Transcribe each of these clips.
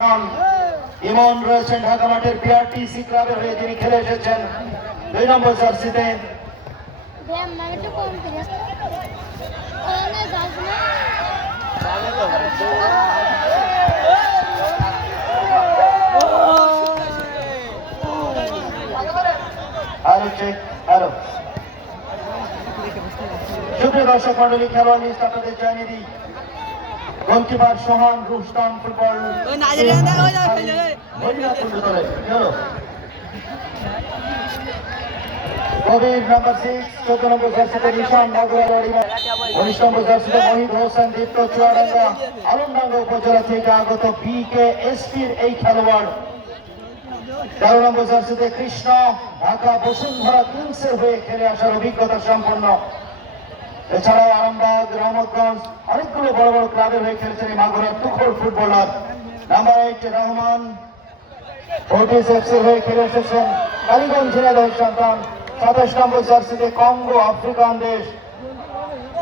ইমন রয়েছেন ঢাকা মাঠের পিআরটিসি ক্লাবের হয়ে যিনি খেলে এসেছেন 2 নম্বর জার্সিতে। সুপ্রিয় দর্শক মন্ডলী, খেলোয়াড় লিস্ট আপনাদের জানিয়ে দিই। গোলকিপার সোহান রুস্তাম ফুটবল কবির নাম্বার 6, 14 নম্বর জার্সিতে নিশান মাগুরা, 19 নম্বর জার্সিতে মহিদ হোসেন দীপ্ত চুয়াডাঙ্গা আলমডাঙ্গা উপজেলা থেকে আগত BKSPর এই খেলোয়াড়। 13 নম্বর জার্সিতে কৃষ্ণ ঢাকা বসুন্ধরা কিংসের হয়ে খেলে আসার অভিজ্ঞতা সম্পন্ন। এছাড়াও আরামবাগ, রহমতগঞ্জ অনেকগুলো বড় বড় ক্লাবের হয়ে খেলেছেন এই মাগুরার তুখোড় ফুটবলার। নাম্বার 8 রহমান ফোর্টিস এফসির হয়ে খেলে এসেছেন কালীগঞ্জ জেলার সন্তান। 27 নম্বর জার্সিতে কঙ্গো আফ্রিকান দেশ,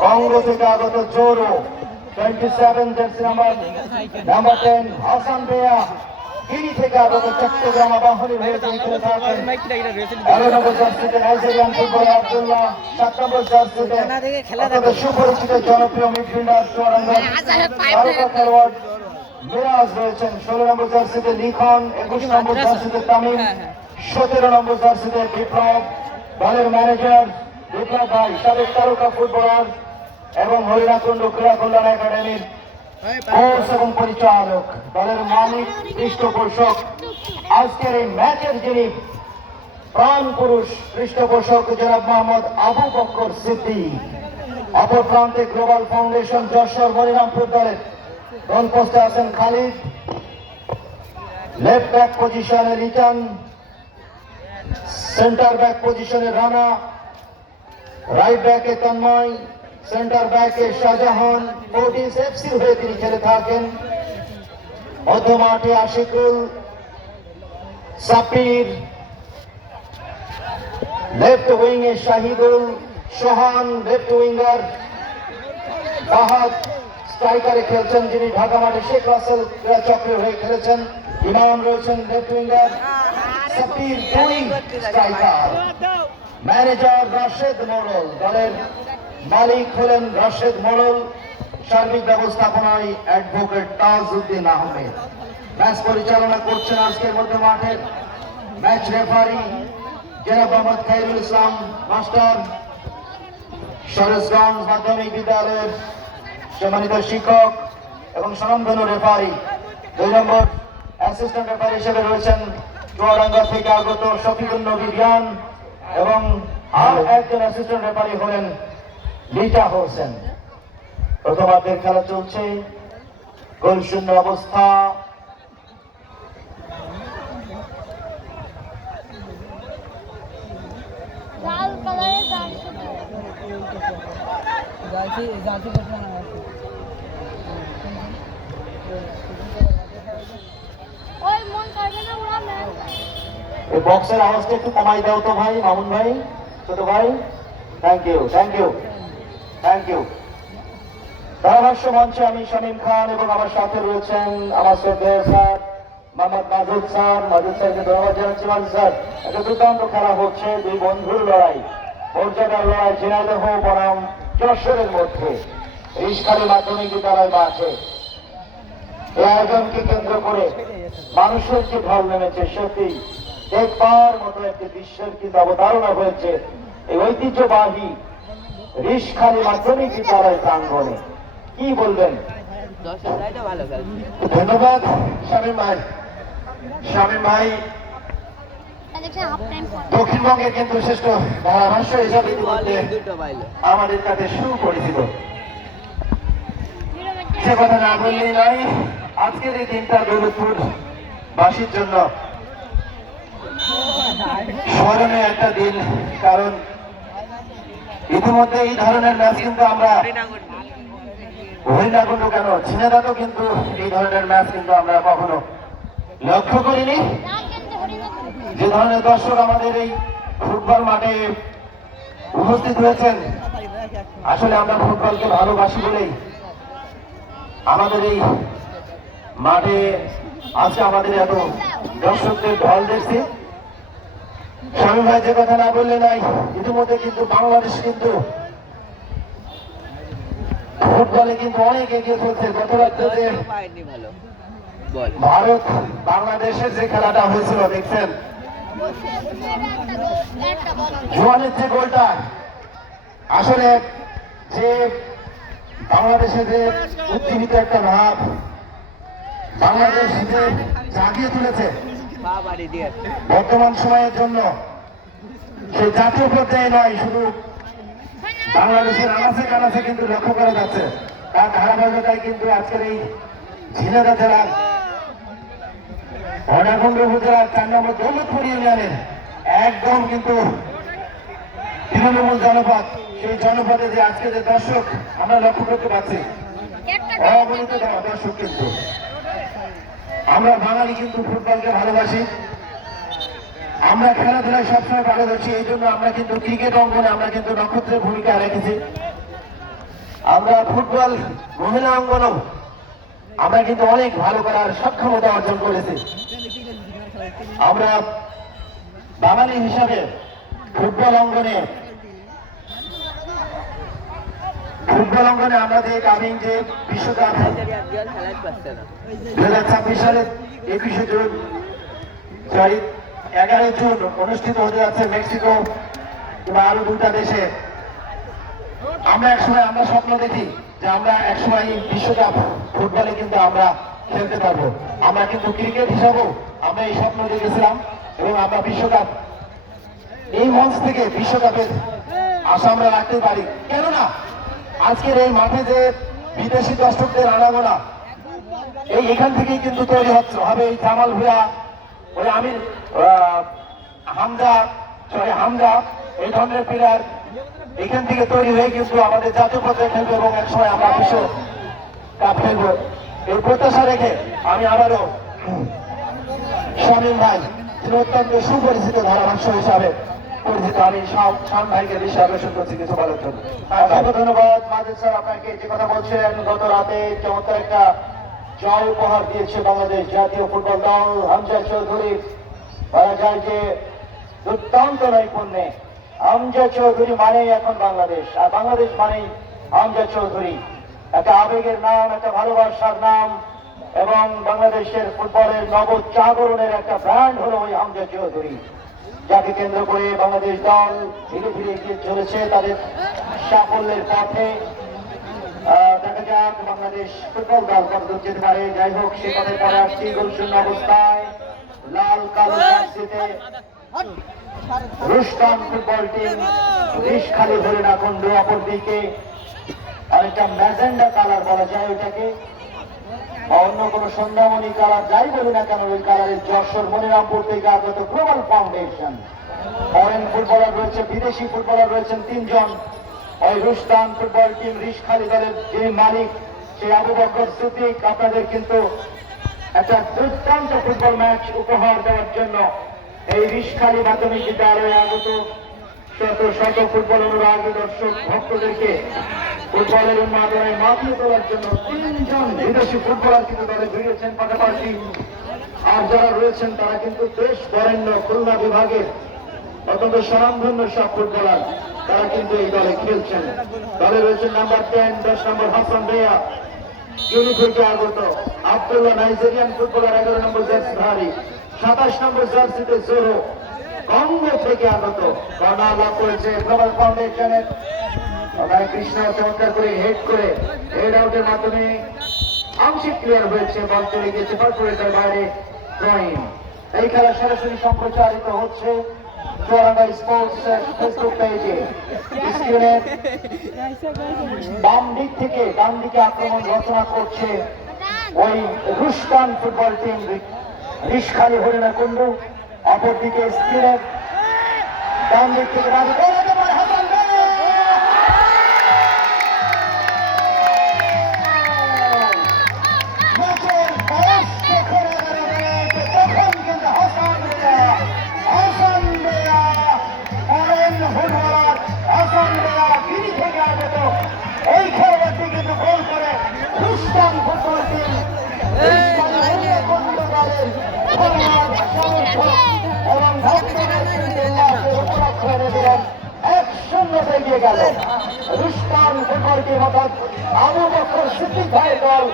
কঙ্গো থেকে আগত জোরো। 27 জার্সি নাম্বার 10 হাসান বেয়া গিরি থেকে আগত চট্টগ্রাম আবাহনীর হয়ে খেলে থাকেন। 11 নম্বর জার্সিতে নাইজেরিয়ান ফুটবলার আব্দুল্লাহ। 7 নম্বর জার্সিতে আপনাদের সুপরিচিত জনপ্রিয় মিডফিল্ডার চুয়াডাঙ্গা তারকা খেলোয়াড় মিরাজ রয়েছেন। 16 নম্বর জার্সিতে লিখন, 21 নম্বর জার্সিতে তামিম, 17 নম্বর জার্সিতে বিপ্লব। দলের ম্যানেজার বিপ্লব ভাই সাবেক তারকা ফুটবলার এবং হরিণাকুণ্ড ক্রীড়া কল্যাণ একাডেমির কোচ এবং পরিচালক, দলের মালিক পৃষ্ঠপোষক, আজকের এই ম্যাচের যিনি প্রাণ পুরুষ পৃষ্ঠপোষক জনাব মোহাম্মদ আবু বকর সিদ্দিক। অপর প্রান্তে গ্লোবাল ফাউন্ডেশন যশোর মনিরামপুর দলের গোল পোস্টে আছেন খালিদ, লেফট ব্যাক পজিশনে রিটার্ন, সেন্টার ব্যাক পজিশনে রানা, রাইট ব্যাকে তন্ময়, সেন্টার ব্যাকে শাহজাহান। ফোর্টিস এফসি হয়ে তিনি খেলে থাকেন। মধ্য মাঠে আশিকুল, সাপির, লেফট উইং এ শাহিদুল, সোহান লেফট উইঙ্গার, বাহাদ স্ট্রাইকারে খেলছেন যিনি ঢাকা মাঠে শেখ রাসেল ক্রীড়া চক্রের হয়ে খেলেছেন। ইমাম রয়েছেন লেফট উইঙ্গার, সাপির দুই স্ট্রাইকার। ম্যানেজার রাশেদ মোড়ল, দলের মালিক হলেন রাশেদ মোড়ল, সার্বিক ব্যবস্থাপনায় অ্যাডভোকেট তাজউদ্দিন আহমেদ। ম্যাচ পরিচালনা করছেন আজকের মধ্যে মাঠের ম্যাচ রেফারি জনাব মোহাম্মদ খায়রুল ইসলাম মাস্টার, সরেশগঞ্জ মাধ্যমিক বিদ্যালয়ের সম্মানিত শিক্ষক এবং স্বনামধন্য রেফারি। 2 নম্বর অ্যাসিস্ট্যান্ট রেফারি হিসেবে রয়েছেন চুয়াডাঙ্গা থেকে আগত শফিকুল নবী রিয়ান এবং আর একজন অ্যাসিস্ট্যান্ট রেফারি হলেন লিটা হোসেন। প্রথমার্ধের খেলা চলছে, গোল শূন্য অবস্থা। বক্সের আওয়াজটা একটু কমাই দাও তো ভাই, মামুন ভাই, ছোট ভাই। Thank you, thank you, thank you. ধারাভাষ্য মঞ্চে আমি শামীম খান এবং আমার সাথে রয়েছেন আমার শ্রদ্ধেয় স্যার মোহাম্মদ মাজুদ স্যার। মাজুদ স্যারকে ধন্যবাদ জানাচ্ছি। মাজুদ স্যার, একটা দুর্দান্ত খেলা হচ্ছে, দুই বন্ধুর লড়াই, মর্যাদার লড়াই ঝিনাইদহ বনাম যশোরের মধ্যে রিশখালী মাধ্যমিক বিদ্যালয় মাঠে। এই আয়োজনকে কেন্দ্র করে মানুষের যে ঢল নেমেছে, সত্যি দেখবার মতো একটি দৃশ্যের কিন্তু অবতারণা হয়েছে এই ঐতিহ্যবাহী রিশখালী মাধ্যমিক বিদ্যালয় প্রাঙ্গণে। কি বলবেন? ধন্যবাদ শামীম ভাই। শামীম ভাই দক্ষিণবঙ্গের কিন্তু শ্রেষ্ঠ ধারাভাষ্য হিসাবে ইতিমধ্যে আমাদের কাছে সুপরিচিত। সে কথা না বললেই নয়, আজকের এই দিনটা দৌলতপুর বাসীর জন্য স্মরণীয় একটা দিন, কারণ ইতিমধ্যে এই ধরনের ম্যাচ কিন্তু আমরা হরিণাকুণ্ড কেন ঝিনাইদহ কিন্তু এই ধরনের ম্যাচ কিন্তু আমরা কখনো লক্ষ্য করিনি। যে ধরনের দর্শক আমাদের এই ফুটবল মাঠে উপস্থিত হয়েছেন, আসলে আমরা ফুটবলকে ভালোবাসি বলেই আমাদের এই মাঠে আজকে আমাদের এত দর্শকদের ঢল দেখছি। স্বামী ভাই যে কথা না বললে নাই, ইতিমধ্যে কিন্তু বাংলাদেশ কিন্তু ফুটবলে কিন্তু অনেক এগিয়ে চলছে। গত রাত্রে যে ভারত বাংলাদেশের যে খেলাটা হয়েছিল দেখছেন, জোয়ানের যে গোলটা, আসলে যে বাংলাদেশে যে উজ্জীবিত একটা ভাব বাংলাদেশ যে জাগিয়ে তুলেছে বর্তমান সময়ের জন্য, সেই জাতীয় পর্যায়ে নয়, শুধু বাংলাদেশের আনাচে কানাচে কিন্তু লক্ষ্য করা যাচ্ছে। তার ধারাবাহিকতায় কিন্তু আজকের এই ঝিনাইদহ জেলার অনাকুণ্ড উপজেলার 4 নম্বর দৌলতপুর ইউনিয়নের একদম কিন্তু তৃণমূল জনপদ, সেই জনপদে যে আজকে যে দর্শক আমরা লক্ষ্য করতে পারছি, অগণিত দর্শক। কিন্তু আমরা বাঙালি কিন্তু ফুটবলকে ভালোবাসি, আমরা খেলাধুলায় সবসময় পারদর্শী। এই জন্য আমরা কিন্তু ক্রিকেট অঙ্গনে আমরা কিন্তু নক্ষত্রের ভূমিকা রেখেছি। আমরা ফুটবল মহিলা অঙ্গনও আমরা কিন্তু অনেক ভালো করার সক্ষমতা অর্জন করেছি। আমরা বাঙালি হিসাবে ফুটবল অঙ্গনে আমাদের কামিং যে বিশ্বকাপ 2026 সালের 21 জুন 11 জুন অনুষ্ঠিত হতে যাচ্ছে মেক্সিকো কিংবা আরো 2টা দেশে। আমরা একসময় আমরা স্বপ্ন দেখি যে আমরা একসময় বিশ্বকাপ ফুটবলে কিন্তু আমরা খেলতে পারবো। আমরা কিন্তু ক্রিকেট হিসাবেও আমরা এই স্বপ্ন দেখেছিলাম এবং আমরা বিশ্বকাপ এই মঞ্চ থেকে বিশ্বকাপের আশা আমরা রাখতে পারি। কেননা আজকের এই মাঠে যে বিদেশি দর্শকদের আনাগোনা, এখান থেকেই কিন্তু তৈরি হবে এই জামাল ভুয়া, ওই আমির হামজা এই ধরনের প্লেয়ার এখান থেকে তৈরি হয়ে কিন্তু আমাদের জাতীয় পর্যায়ে খেলবে এবং একসময় আমরা বিশ্ব কাপ খেলবো। এই প্রত্যাশা রেখে আমি আবারও শামীম ভাই, তিনি অত্যন্ত সুপরিচিত ধারাভাষ্য হিসাবে পরিচিত, আমি শাম ভাইকে বেশি আকর্ষণ করছি কিছু বলার জন্য। ধন্যবাদ মাজেদ স্যার, আপনাকে যে কথা বলছিলেন, গত রাতে চমৎকার একটা জয় উপহার দিয়েছে বাংলাদেশ জাতীয় ফুটবল দল। হামজা চৌধুরী বলা যায় যে দুর্দান্ত নৈপুণ্যে, হামজা চৌধুরী মানেই এখন বাংলাদেশ, আর বাংলাদেশ মানেই হামজা চৌধুরী। একটা আবেগের নাম, একটা ভালোবাসার নাম, এবং বাংলাদেশের ফুটবলের নবজাগরণের একটা ব্র্যান্ড হলো ওই হামজা চৌধুরী, যাকে কেন্দ্র করে বাংলাদেশ দল ধীরে ধীরে এগিয়ে চলেছে তাদের সাফল্যের পথে। দেখা যাক বাংলাদেশ ফুটবল দল কতদূর যেতে পারে। যাই হোক, সে কথায় পরে আসছি। গোলশূন্য অবস্থায় লাল কালো জার্সিতে রুস্টান ফুটবল টিম, রিশখালী হরিণাকুণ্ড, অপরদিকে আরেকটা ম্যাজেন্ডা কালার বলা যায় ওইটাকে, অন্য কোন সন্ধ্যামণি কালার যাই বলি না কেন, ওই কালারের যশোর মনিরামপুর থেকে আগত গ্লোবাল ফাউন্ডেশন। ফরেন ফুটবলার রয়েছে, বিদেশি ফুটবলার রয়েছেন 3 জন। ওই রুস্টান ফুটবল টিম রিশখালী দলের যিনি মালিক, সেই আবু বকর সিদ্দিক আপনাদের কিন্তু একটা দুর্দান্ত ফুটবল ম্যাচ উপহার দেওয়ার জন্য এই রিশখালী মাধ্যমিক বিদ্যালয়ে আগত শত শত ফুটবল অনুরাগী দর্শক ভক্তদেরকে ফুটবলের উন্মাদনায় মাতিয়ে তোলার জন্য 3 জন বিদেশি ফুটবলার কিন্তু দলে ভিড়িয়েছেন পাশাপাশি। আর যারা রয়েছেন তারা কিন্তু দেশ বরেণ্য খুলনা বিভাগের অত্যন্ত স্বনামধন্য সব ফুটবলার, তারা কিন্তু এই দলে খেলছেন। দলে রয়েছেন নাম্বার 10, 10 নম্বর হাসান বেয়া, গিনি থেকে আগত আব্দুল্লাহ, নাইজেরিয়ান ফুটবলার 11 নম্বর জার্সিধারী, 27 নম্বর জার্সিতে জোরো, কঙ্গো থেকে আগত। কর্নার লাভ করেছে গ্লোবাল ফাউন্ডেশনের কৃষ্ণ, চমৎকার করে হেড আউটের মাধ্যমে আংশিক ক্লিয়ার হয়েছে, বল চলে গিয়েছে কর্পোরেটের বাইরে। ড্রয়িং এই খেলা সরাসরি সম্প্রচারিত হচ্ছে চুয়াডাঙ্গা স্পোর্টস ফেসবুক পেজে। স্ক্রিনের বাম দিক থেকে ডান দিকে আক্রমণ রচনা করছে ওই রুস্টান ফুটবল টিম, রিশখালী হরিণাকুণ্ড। অপরদিকে স্ক্রিনের ডান দিক থেকে এই খেলোয়াড়টি কিন্তু গোল করে রুস্টান ফুটবল টিম এবং দিলেন 1-0 এগিয়ে গেল রুস্তান ফুটবলটির মতো আবু বকর সিদ্দিক ভাইয়ের দল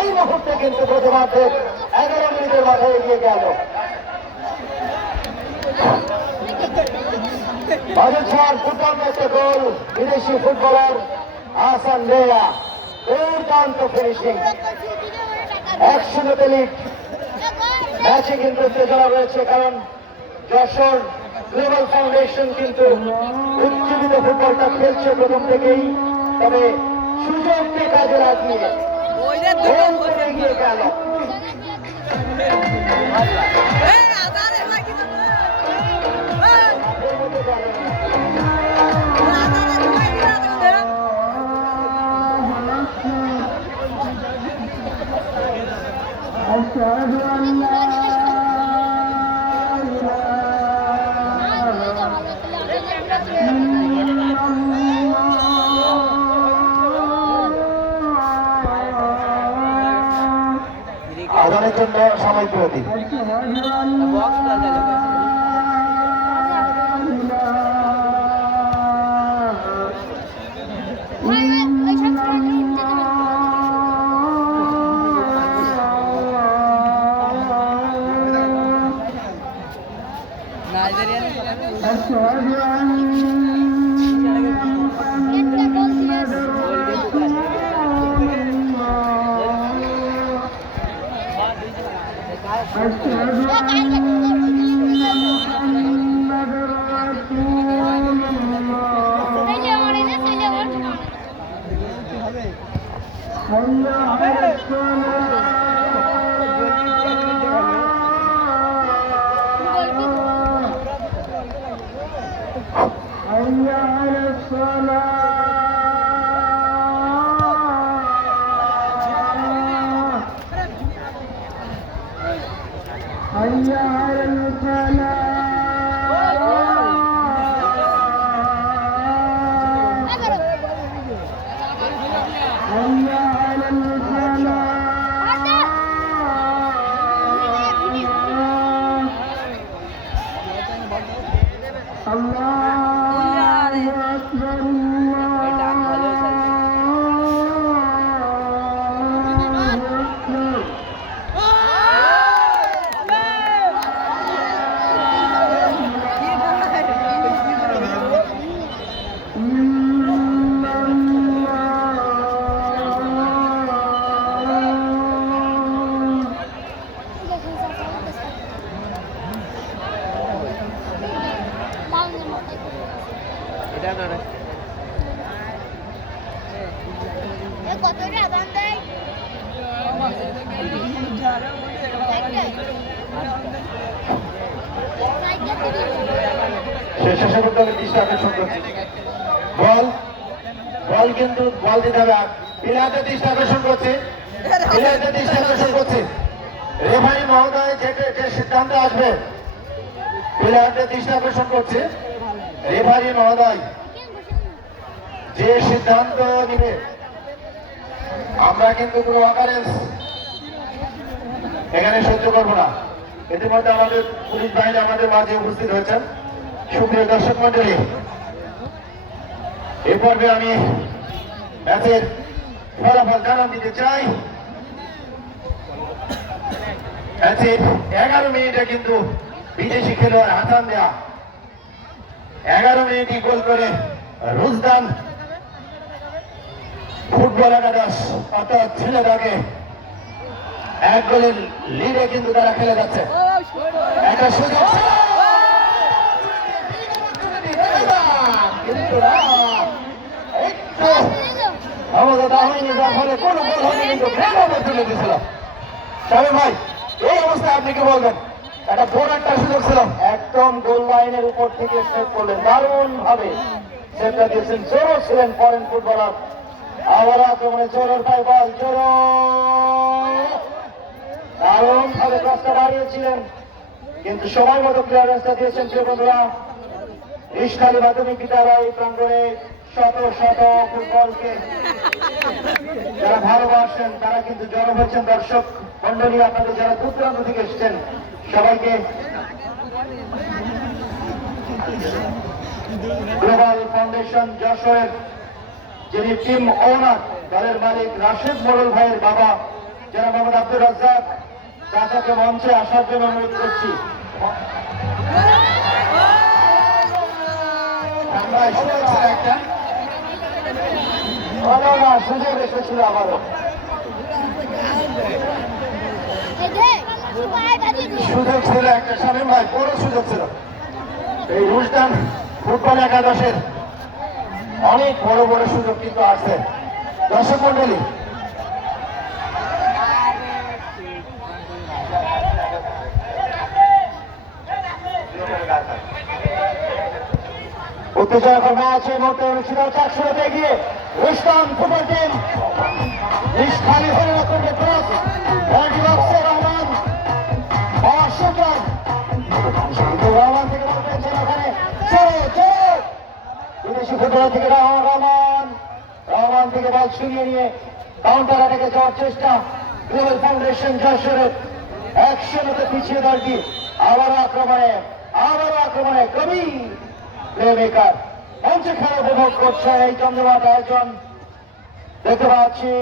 এই মুহূর্তে কিন্তু প্রতিমাঠে 11 মিনিটের মাথায় এগিয়ে গেল। বাজেছাড় ফুটবল ম্যাচে গোল বিদেশি ফুটবলার আহসান রেয়া, দুর্দান্ত ফিনিশিং। 1-0 লিড। ম্যাচে কিন্তু উত্তেজনা রয়েছে, কারণ যশোর গ্লোবাল ফাউন্ডেশন কিন্তু উজ্জীবিত ফুটবলটা খেলছে প্রথম থেকেই, তবে সুযোগকে কাজে লাগিয়ে গোল করে এগিয়ে গেল। আদানের জন্য সাময়িক বিরতি। বল বল কিন্তু বল দিতে হবে, প্লেয়ারদের দৃষ্টি আকর্ষণ করছে, প্লেয়ারদের দৃষ্টি আকর্ষণ করছে রেফারি মহোদয় যে সিদ্ধান্ত আসবে, প্লেয়ারদের দৃষ্টি আকর্ষণ করছে রেফারি মহোদয় যে সিদ্ধান্ত নিবে, আমরা কিন্তু কোনো অকারেন্স এখানে সহ্য করবো না। ইতিমধ্যে আমাদের পুলিশ বাহিনী আমাদের মাঝে উপস্থিত হয়েছেন। সুপ্রিয় দর্শক মন্ডলী, এ পর্বে আমি ম্যাচের ফলাফল জানান দিতে চাই। ম্যাচের 11 মিনিটে কিন্তু বিদেশি খেলোয়াড় হাসান দেয়া 11 মিনিটই গোল করে রুজদান ফুটবল একাদশ অর্থাৎ ছেলেটাকে 1 গোলের লিডে কিন্তু তারা খেলে যাচ্ছে। একটা সুযোগ কিন্তু হয়নি, যার ফলে কোনো গোল হয়নি, কিন্তু তুলে দিয়েছিল। তবে ভাই এই অবস্থায় আপনি কি বলবেন? একটা বড় একটা সুযোগ ছিল, একদম গোল লাইনের উপর থেকে সেভ করলেন, দারুণ ভাবে সেভটা দিয়েছেন। জোরও ছিলেন ফরেন ফুটবলার, আবার আক্রমণে জোরের পায় বল, জোর দারুণ ভাবে কাজটা বাড়িয়েছিলেন, কিন্তু সময় মতো ক্লিয়ারেন্সটা দিয়েছেন। প্রিয় বন্ধুরা, ইশখালী মাধ্যমিক বিদ্যালয় প্রাঙ্গণে শত শত ফুটবলকে যারা ভালোবাসেন তারা কিন্তু জড়ো হয়েছেন দর্শক মন্ডলী, আপনাদের যারা দূর দূরান্ত থেকে এসছেন সবাইকে গ্লোবাল ফাউন্ডেশন যশোরের যিনি টিম ওনার, দলের মালিক রাশেদ মোড়ল ভাইয়ের বাবা জনাব মোহাম্মদ আব্দুর রাজ্জাক চাচাকে মঞ্চে আসার জন্য অনুরোধ করছি। সুযোগ এসেছিল আবারও, সুযোগ ছিল একটা, শামীম ভাই বড় সুযোগ ছিল। এই রুশদান ফুটবল একাদশের অনেক বড় বড় সুযোগ কিন্তু আছে। দর্শক মন্ডলী, উত্তেজনাকর ম্যাচ এই মুহূর্তে অনুষ্ঠিত হচ্ছে। শুরুতে গিয়ে রুশদান ফুটবল টিম নিষ্খালী হয়ে রকমের ক্রস রহমান রহমান থেকে বলতেছেন ওখানে বিদেশি ফুটবলার থেকে রহমান থেকে বল ছিনিয়ে নিয়ে কাউন্টার অ্যাটাকে যাওয়ার চেষ্টা গ্লোবাল ফাউন্ডেশন যশোরের। 100 মতো পিছিয়ে দলটি আবারও আক্রমণে কবি প্লেমেকার মঞ্চে খেলা উপভোগ করছেন এই জমজমাট আয়োজন। দেখতে পাচ্ছি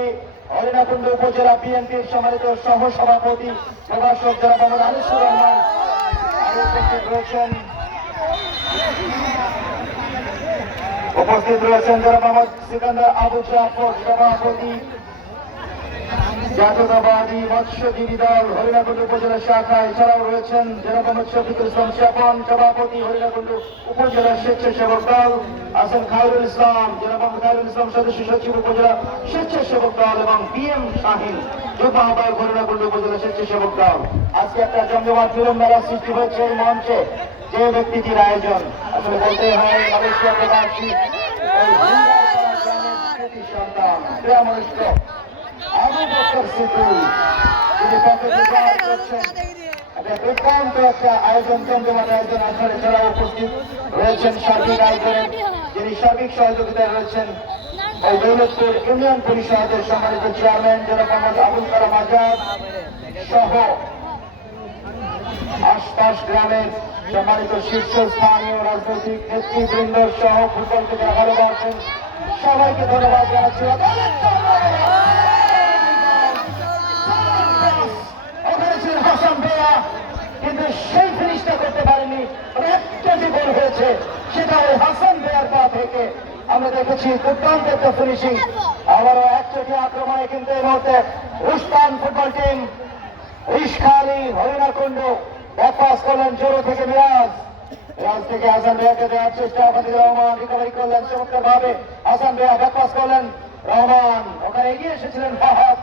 হরিণাকুণ্ড উপজেলা বিএনপির সম্মানিত সহ সভাপতি প্রভাষক জনাব মোহাম্মদ আনিসুর রহমান উপস্থিত রয়েছেন জনাব মোহাম্মদ সিকান্দার আবু জাফর সভাপতি জাতীয়তাবাদী মৎস্যজীবী দল হরিণাকুণ্ড উপজেলা শাখা। এছাড়াও রয়েছেন জনাব মোহাম্মদ শফিকুল ইসলাম স্বপন সভাপতি হরিণাকুণ্ড উপজেলা স্বেচ্ছাসেবক দল, আছেন খায়রুল ইসলাম জনাব মোহাম্মদ খায়রুল ইসলাম সদস্য সচিব উপজেলা স্বেচ্ছাসেবক দল এবং PM শাহিন যুব আহ্বায়ক হরিণাকুণ্ড উপজেলা স্বেচ্ছাসেবক দল। আজকে একটা জমজমাট মিলন মেলা সৃষ্টি হয়েছে এই মঞ্চে। যে ব্যক্তিটির আয়োজন আসলে বলতে হয় মালয়েশিয়া প্রবাসী সন্তান প্রিয়মনুষ্ঠ আবু বকর সিদ্দিক, তিনি করছেন একটা দুর্দান্ত একটা আয়োজন, জমজমাট আয়োজন। আসলে যারা উপস্থিত রয়েছেন সার্বিক আয়োজনের, যিনি সার্বিক সহযোগিতায় রয়েছেন ওই দৌলতপুর ইউনিয়ন পরিষদের সম্মানিত চেয়ারম্যান জনাব মোহাম্মদ আবুল কালাম আজাদ সহ আশপাশ গ্রামের সম্মানিত শীর্ষস্থানীয় রাজনৈতিক নেতৃবৃন্দ সহ ফুটবলকে যারা ভালোবাসেন সবাইকে ধন্যবাদ জানাচ্ছি। ওখানে ছিলেন হাসান ভাইয়া, কিন্তু সেই ফিনিশটা করতে পারেনি। একটা যে গোল হয়েছে সেটা ওই হাসান ভাইয়ার পা থেকে আমরা দেখেছি। দুর্দান্ত একটা ফিনিশিং। আবারও একচোটি আক্রমণে কিন্তু এই মুহূর্তে Rushdan football team Rishkhali Harinakunda back pass করলেন জোরো থেকে মিরাজ থেকে হাসান ভাইয়াকে দেওয়ার চেষ্টা, ওখানে রহমান রিকভারি করলেন চমৎকার ভাবে। হাসান ভাইয়া ব্যাকপাস করলেন, রহমান ওখানে এগিয়ে এসেছিলেন ফাহাদ।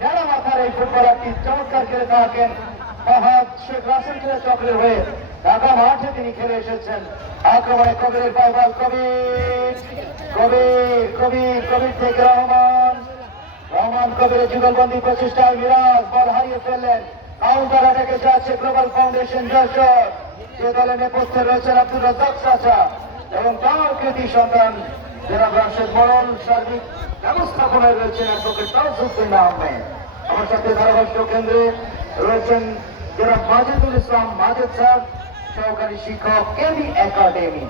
নেড়া মাথার এই ফুটবলারটি চমৎকার খেলে থাকেন। ফাহাদ শেখ রাসেল খেলে চক্রের হয়ে ঢাকা মাঠে তিনি খেলে এসেছেন। আক্রমণে কবিরের পাইবাল কবির থেকে রহমান কবিরের যুগলবন্দি প্রচেষ্টায় মিরাজ বল হারিয়ে ফেললেন। কাউন্টার অ্যাটাকে যাচ্ছে গ্লোবাল ফাউন্ডেশন যশোর, যে দলে নেপথ্যে রয়েছেন আব্দুর রাজ্জাক চাচা এবং তার কৃতি সন্তান জনাব রাশেদ মোড়ল। সার্বিক ব্যবস্থাপনায় রয়েছেন অ্যাডভোকেট তাওসিফুদ্দিন আহমেদ। আমার সাথে ধারাভাষ্য কেন্দ্রে রয়েছেন জনাব মাজেদুল ইসলাম মাজেদ স্যার, সহকারী শিক্ষক কেবি একাডেমি।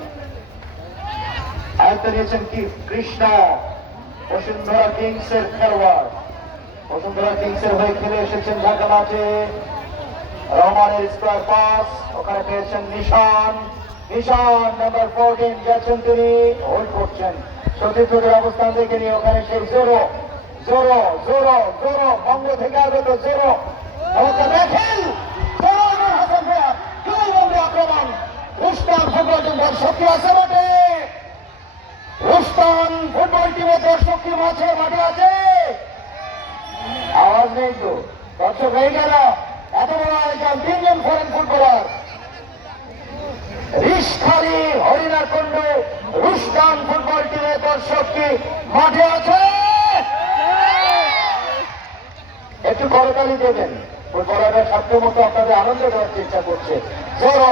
আয়ত্ত নিয়েছেন কি কৃষ্ণ, বসুন্ধরা কিংস এর খেলোয়াড়। বসুন্ধরা কিংস এর হয়ে খেলে এসেছেন ঢাকা মাঠে। রহমানের স্কোয়ার পাস, ওখানে পেয়েছেন নিশান নাম্বার 14 গেছেন, তিনি হোল্ড করছেন। সতীর্থদের অবস্থান দেখে নিয়ে ওখানে সেই জোরো বঙ্গ থেকে আগত জোরো দেখেন হাসান ভাইয়া আক্রমণ। রুশদান ফুটবল টিম দর্শক আছে মাঠে, রুশদান ফুটবল টিমের দর্শক কি মাঠে আছে? আওয়াজ নেই তো, দর্শক হয়ে গেল। এত বড় আয়োজন, 3 জন foreign footballer. Rishkhali Harinakunda Rushdan football টিমের দর্শক কি মাঠে আছে? একটু করতালি দেবেন। ফুটবলাররা সাধ্য মতো আপনাদের আনন্দ দেওয়ার চেষ্টা করছে। জোরো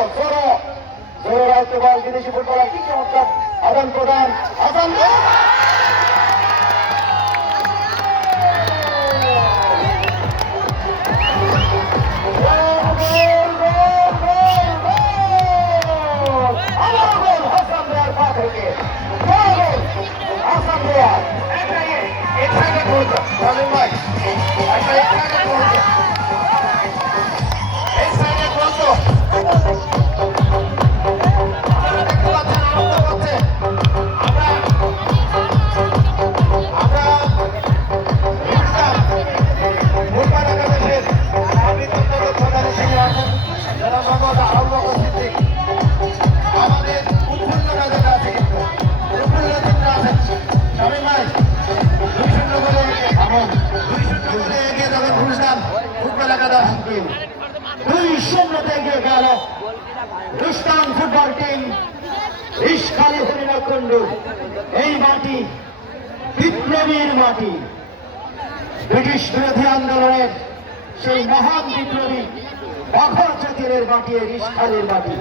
রাজ্য বল বিদেশি ফুটবলার কি চমৎকার আদান প্রদান। জনাব মোহাম্মদ আবু বকর সিদ্দিক আমাদের উৎফুল্ল মেজাজে আছে, কিন্তু উৎফুল্ল চিন্তা আছেন শামীম ভাই। 2-0 গোলে আমন, 2-0 গোলে এগিয়ে যাবেন গুলশান ফুটবল একাদশী। 2-0 এগিয়ে গেল গুলশান ফুটবল টিম। রিশখালী হরিণাকুণ্ড, এই মাটি বিপ্লবীর মাটি, ব্রিটিশ বিরোধী আন্দোলনের সেই মহান বিপ্লবী বাঘর জাতির মাটি, রিশখালীর মাটি।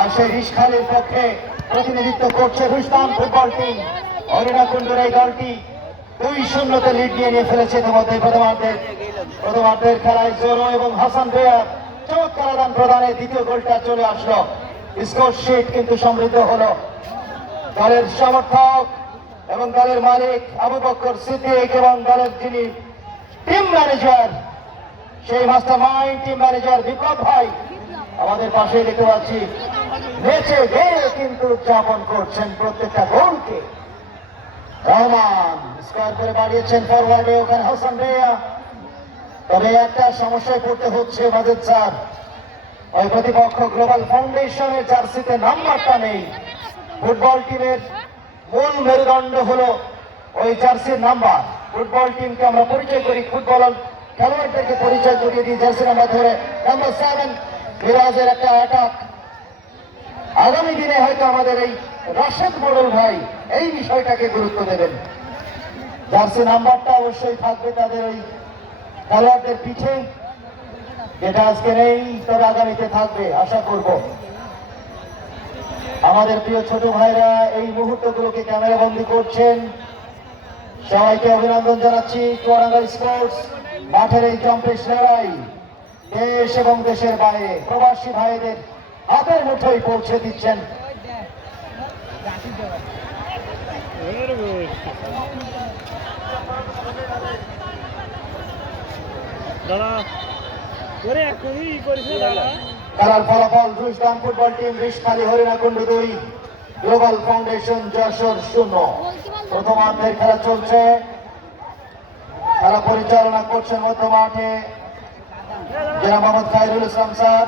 আর সেই রিশখালীর পক্ষে প্রতিনিধিত্ব করছে গুলশান ফুটবল টিম। হরিণাকুণ্ডের এই দলটি 2-0 লিড নিয়ে ফেলেছে ইতিমধ্যে। প্রথমার্ধের খেলায় জোরো এবং হাসান বেয়া চমৎকার আদান প্রদানে দ্বিতীয় গোলটা চলে আসলো। স্কোর শিট কিন্তু সমৃদ্ধ হলো। দলের সমর্থক এবং দলের মালিক আবু বকর সিদ্দিক এবং দলের যিনি টিম ম্যানেজার, সেই মাস্টার মাইন্ড টিম ম্যানেজার বিপ্লব ভাই আমাদের পাশে দেখতে পাচ্ছি, নেচে গেয়ে কিন্তু উদযাপন করছেন প্রত্যেকটা গোলকে। রহমান স্কোর করে বাড়িয়েছেন ফরওয়ার্ডে, ওখানে হাসান বেয়া। তবে একটা সমস্যায় পড়তে হচ্ছে মাজেদ স্যার, ওই প্রতিপক্ষ গ্লোবাল ফাউন্ডেশনের জার্সিতে নাম্বারটা নেই। ফুটবল টিমের মূল মেরুদণ্ড হলো ওই জার্সির নাম্বার। ফুটবল টিমকে আমরা পরিচয় করি, ফুটবল খেলোয়াড়দেরকে পরিচয় করিয়ে দিই জার্সি নাম্বার ধরে। নাম্বার 7 মিরাজের একটা অ্যাটাক। আগামী দিনে হয়তো আমাদের এই রাশেদ মোড়ল ভাই এই বিষয়টাকে গুরুত্ব দেবেন। জার্সি নাম্বারটা অবশ্যই থাকবে তাদের ওই খেলোয়াড়দের পিঠে, যেটা আজকে নেই, তবে আগামীতে থাকবে আশা করব। আমাদের প্রিয় ছোট ভাইরা এই মুহূর্তগুলোকে ক্যামেরা বন্দী করছেন, সবাইকে অভিনন্দন জানাচ্ছি। চুয়াডাঙ্গা স্পোর্টস মাঠের এই জম্পেশ লড়াই দেশ এবং দেশের বাইরে প্রবাসী ভাইদের হাতের মুঠোয় পৌঁছে দিচ্ছেন। খেলার ফলাফল Gulshan football team Rishkhali Harinakunda 2, global foundation Jessore 0। প্রথমার্ধের খেলা চলছে। খেলা পরিচালনা করছেন মধ্য মাঠে জনাব Mohammad Khairul Islam sir.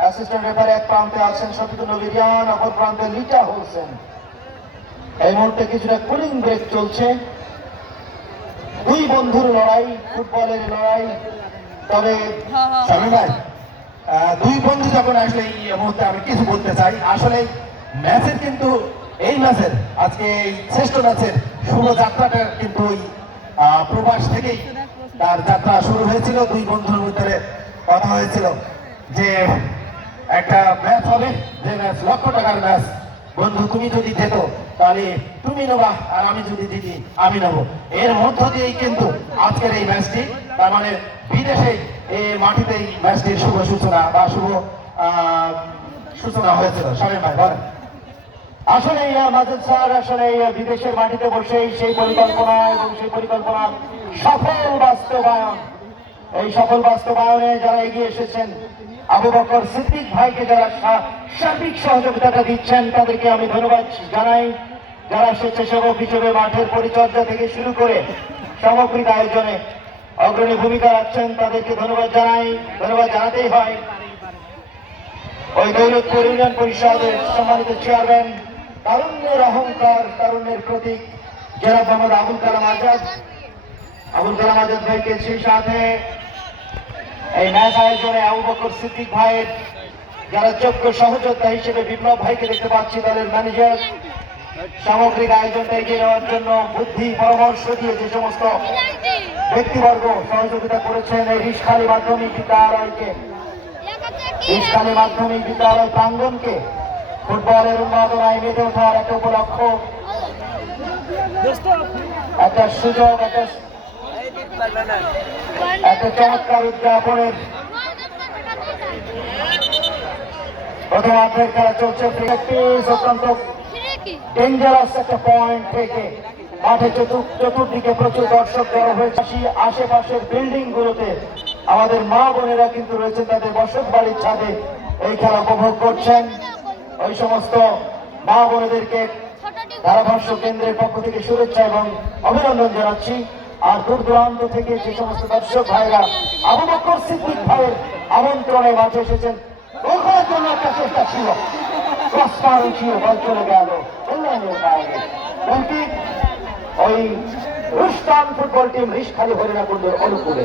Assistant referee এক প্রান্তে আছেন শফিকুল নবী রিয়ান, অপর প্রান্তে লিটা হোসেন। এই মুহূর্তে কিছুটা কুলিং ব্রেক চলছে। দুই বন্ধুর লড়াই, ফুটবলের লড়াই। তবে শামীম ভাই, দুই বন্ধু যখন আসলে এই মুহূর্তে আমি কিছু বলতে চাই। আসলে ম্যাচের কিন্তু এই ম্যাচের আজকে এই শ্রেষ্ঠ ম্যাচের শুভ যাত্রাটা কিন্তু ওই প্রবাস থেকেই তার যাত্রা শুরু হয়েছিল। দুই বন্ধুর ভিতরে কথা হয়েছিল যে একটা ম্যাচ হবে, যে ম্যাচ লক্ষ টাকার ম্যাচ। বন্ধু তুমি যদি যেত তাহলে তুমি নেবা, আর আমি যদি জিতি আমি নেবো। এর মধ্য দিয়েই কিন্তু আজকের এই ম্যাচটি, তার মানে বিদেশে এই মাটিতে এই ম্যাচটির শুভ সূচনা বা শুভ সূচনা হয়েছিল। শামীম ভাই বলেন। আসলে মাজেদ স্যার আসলে বিদেশের মাটিতে বসেই সেই পরিকল্পনা এবং সেই পরিকল্পনার সফল বাস্তবায়ন, এই সফল বাস্তবায়নে যারা এগিয়ে এসেছেন, আবু বকর সিদ্দিক ভাইকে যারা সার্বিক সহযোগিতাটা দিচ্ছেন তাদেরকে আমি ধন্যবাদ জানাই। যারা স্বেচ্ছাসেবক হিসেবে মাঠের পরিচর্যা থেকে শুরু করে সামগ্রিক আয়োজনে অগ্রণী ভূমিকা রাখছেন তাদেরকে ধন্যবাদ জানাই। ধন্যবাদ জানাতেই হয় ওই দৌলতপুর ইউনিয়ন পরিষদের সম্মানিত চেয়ারম্যান, তারুণ্যের অহংকার, তারুণ্যের প্রতীক জনাব মোহাম্মদ আবুল কালাম আজাদ। আবুল কালাম আজাদ ভাইকে, সেই সাথে এই ম্যাচ আয়োজনে আবু বকর সিদ্দিক ভাইয়ের যারা যোগ্য সহযোদ্ধা হিসেবে বিপ্লব ভাইকে দেখতে পাচ্ছি, দলের ম্যানেজার। সামগ্রিক আয়োজনটা এগিয়ে নেওয়ার জন্য বুদ্ধি পরামর্শ দিয়ে যে সমস্ত ব্যক্তিবর্গ সহযোগিতা করেছেন এই রিশখালী মাধ্যমিক বিদ্যালয়কে, রিশখালী মাধ্যমিক বিদ্যালয় প্রাঙ্গণকে ফুটবলের উন্মাদনায় মেতে ওঠার একটা উপলক্ষ, একটা সুযোগ, একটা চমৎকার উদযাপনের প্রথমার্ধের খেলা চলছে। অত্যন্ত ডেঞ্জারাস একটা পয়েন্ট থেকে মাঠে চতুর্দিকে প্রচুর দর্শক জড়ো হয়েছে। আশেপাশের বিল্ডিং গুলোতে আমাদের মা বোনেরা কিন্তু রয়েছেন, তাদের বসত বাড়ির ছাদে এই খেলা উপভোগ করছেন। ওই সমস্ত মা বোনেদেরকে ধারাভাষ্য কেন্দ্রের পক্ষ থেকে শুভেচ্ছা এবং অভিনন্দন জানাচ্ছি। আর দূর দূরান্ত থেকে যে সমস্ত দর্শক ভাইরা আবু বকর সিদ্দিক ভাইয়ের আমন্ত্রণে মাঠে এসেছেন জন্য একটা চেষ্টা ছিল, ক্রসবারও ছিল, বল চলে গেল অনলাইনের বাইরে। বলটি ওই রুস্তান ফুটবল টিম রিশখালী হরিণাকুণ্ডের অনুকূলে।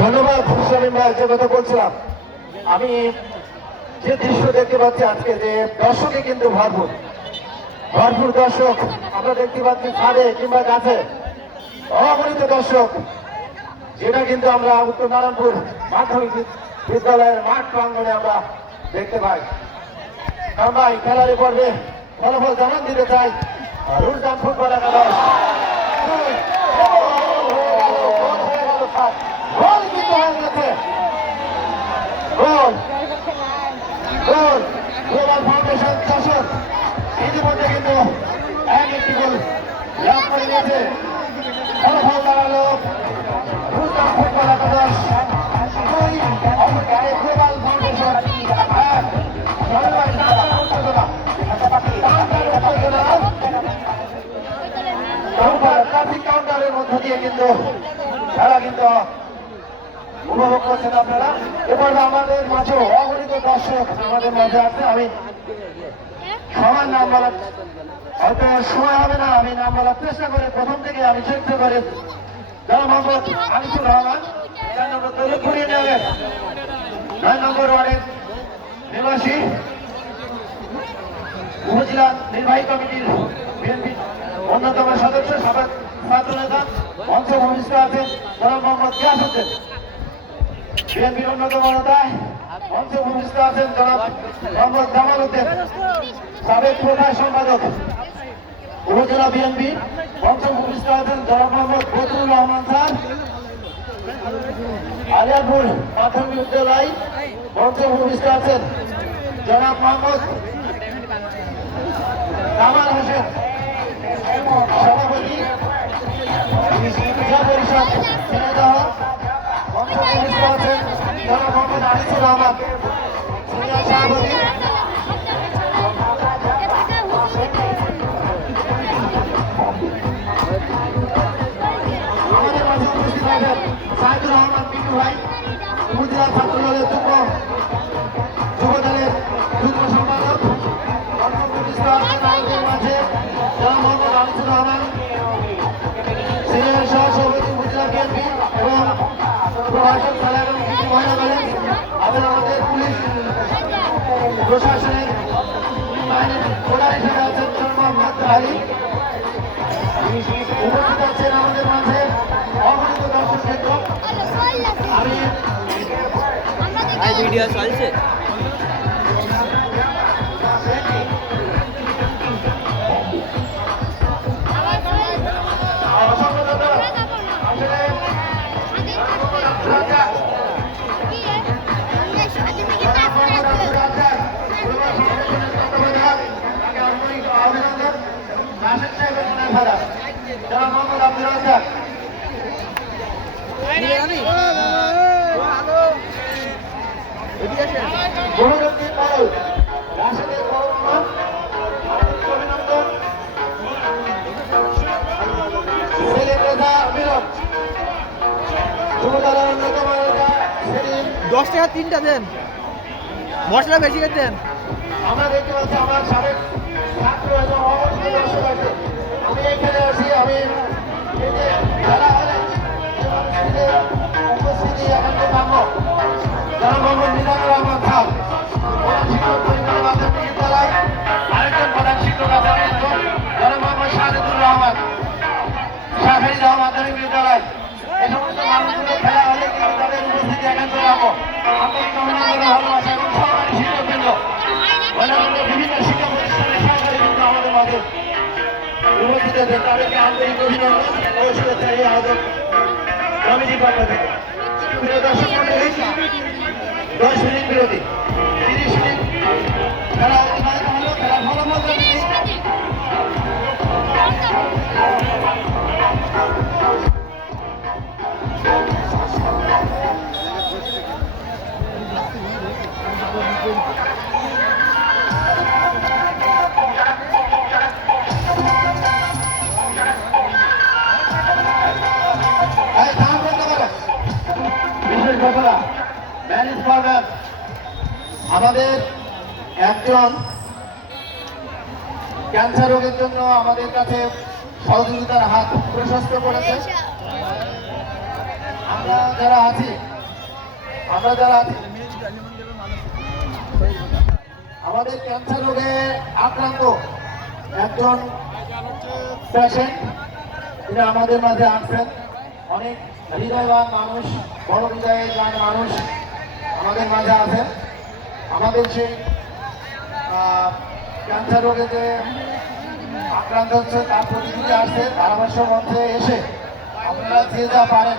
ধন্যবাদ শামীম ভাই, যে কথা বলছিলাম, আমি যে দৃশ্য দেখতে পাচ্ছি আজকে, যে দর্শকে কিন্তু ভরপুর ভরপুর দর্শক আমরা দেখতে পাচ্ছি, ছাদে কিংবা গাছে অগণিত দর্শক, যেটা কিন্তু আমরা উত্তর নারায়ণপুর মাধ্যমিক বিদ্যালয়ের মাঠ প্রাঙ্গণে আমরা দেখতে পাই। কারণ ভাই খেলার পর্বে ফলাফল জানান দিতে চাই। রুলটান ফুটবল একাদশ গোল কিন্তু হয়ে গেছে, গোল গোল গ্লোবাল ফাউন্ডেশন শাসক ইতিমধ্যে কিন্তু একটি গোল লাভ করে নিয়েছে। ফলাফল দাঁড়ালো রুলটান ফুটবল একাদশ 2, অপরদিকে গ্লোবাল ফাউন্ডেশন 1। ট্রাফিক কাউন্টারের মধ্য দিয়ে কিন্তু খেলা কিন্তু উপভোগ করছেন আপনারা। এবার আমাদের মাঝেও অগণিত দর্শক আমাদের মাঝে আছে। আমি সবার নাম বলার হয়তো সময় হবে না, আমি নাম বলার চেষ্টা করে প্রথম থেকে আমি চেষ্টা করে যারা মোহাম্মদ আনিসুর রহমান 4 নম্বর দৌলতপুরিয়া নেওয়ার 9 নম্বর ওয়ার্ডের নিবাসী, উপজেলা নির্বাহী কমিটির বিএনপি অন্যতম সদস্য, সাবেক ছাত্র নেতা, মঞ্চভূমিষ্ঠ আছেন জনাব মোহাম্মদ গিয়াসউদ্দিন। বিএনপির অন্যতম নেতা মঞ্চভূমিষ্ঠ আছেন জনাব মোহাম্মদ জামাল উদ্দিন, সাবেক প্রধান সম্পাদক উপজেলা বিএনপি। মঞ্চভূমিষ্ঠ আছেন জনাব মোহাম্মদ বদরুল রহমান স্যার, আলিয়ারপুর প্রাথমিক বিদ্যালয়। মঞ্চভূমিষ্ঠ আছেন জনাব মোহাম্মদ কামাল হোসেন, সভাপতি জেলা পরিষদ ঝিনাইদহ। মঞ্চভূমিষ্ঠ আছেন জনাব মোহাম্মদ আনিসুর রহমান, সিনিয়র সভাপতি। আমাদের মাঝে উপস্থিত আছেন সাইদুর রহমান পিন্টু ভাই, উপজেলা ছাত্র দলের যুব দলের যুগ্ম সম্পাদক। মঞ্চভূমিষ্ঠ আছেন আমাদের মাঝে জনাব মোহাম্মদ আনিসুর রহমান, সিনিয়র সহসভাপতি উপজেলা বিএনপি এবং প্রশাসন খেলা এবং কৃষি মহিলা দলের। আমাদের পুলিশ প্রশাসনের প্রধান হিসেবে আছেন মোহাম্মদ আলী। উপস্থিত আছেন আমাদের মাঝে অগণিত দর্শক ক্ষেত্র। আমি ভিডিও চলছে। দশ টাকা 3টা দেন, মশলা বেশি করে দেন। আমরা দেখতে পাচ্ছি আমার সাবেক ছাত্র এবং অবশ্যই দর্শক আছে। আমি এখানে আছি, আমি খেলা হলে উপস্থিতি একান্ত কাম্য। যারা মোহাম্মদ মিজানুর রহমান খান, প্রধান শিক্ষক পরিবার মাধ্যমিক বিদ্যালয়। আরেকজন প্রধান শিক্ষক আছেন যারা মোহাম্মদ শাহিদুর রহমান, শাহফেরিদহ মাধ্যমিক বিদ্যালয়। এই সমস্ত মানুষগুলো খেলা হলে কিন্তু তাদের উপস্থিতি একান্ত কাম্য। আন্তরিক অভিনন্দন, ভালোবাসা এবং সহকারী শিক্ষকবৃন্দ, বিভিন্ন শিক্ষা প্রতিষ্ঠানের সহকারী কিন্তু আমাদের মাঝে উপস্থিত আছে। তাদেরকে আন্তরিক অভিনন্দন ও শুভেচ্ছা এই আয়োজক কমিটির পক্ষ থেকে। প্রিয় দর্শক মন্ডলী, 10 মিনিট বিরতি, 30 মিনিট খেলা অতিবাহিত হলো। খেলার ফলাফল জানিয়ে বিশেষ ঘোষণা, ম্যান ইজ ফরওয়ার্ড আমাদের একজন ক্যান্সার রোগের জন্য আমাদের কাছে সহযোগিতার হাত প্রশস্ত করেছে। আমরা যারা আছি আমাদের ক্যান্সার রোগে আক্রান্ত একজন পেশেন্ট, তিনি আমাদের মাঝে আসছেন। অনেক হৃদয়বান মানুষ, বড় হৃদয়ের মানুষ আমাদের মাঝে আছেন। আমাদের সেই ক্যান্সার রোগে যে আক্রান্ত হচ্ছে তার প্রতিক্রিয়া আসছে। ধারাভাষ্য মঞ্চে এসে আপনারা যে যা পারেন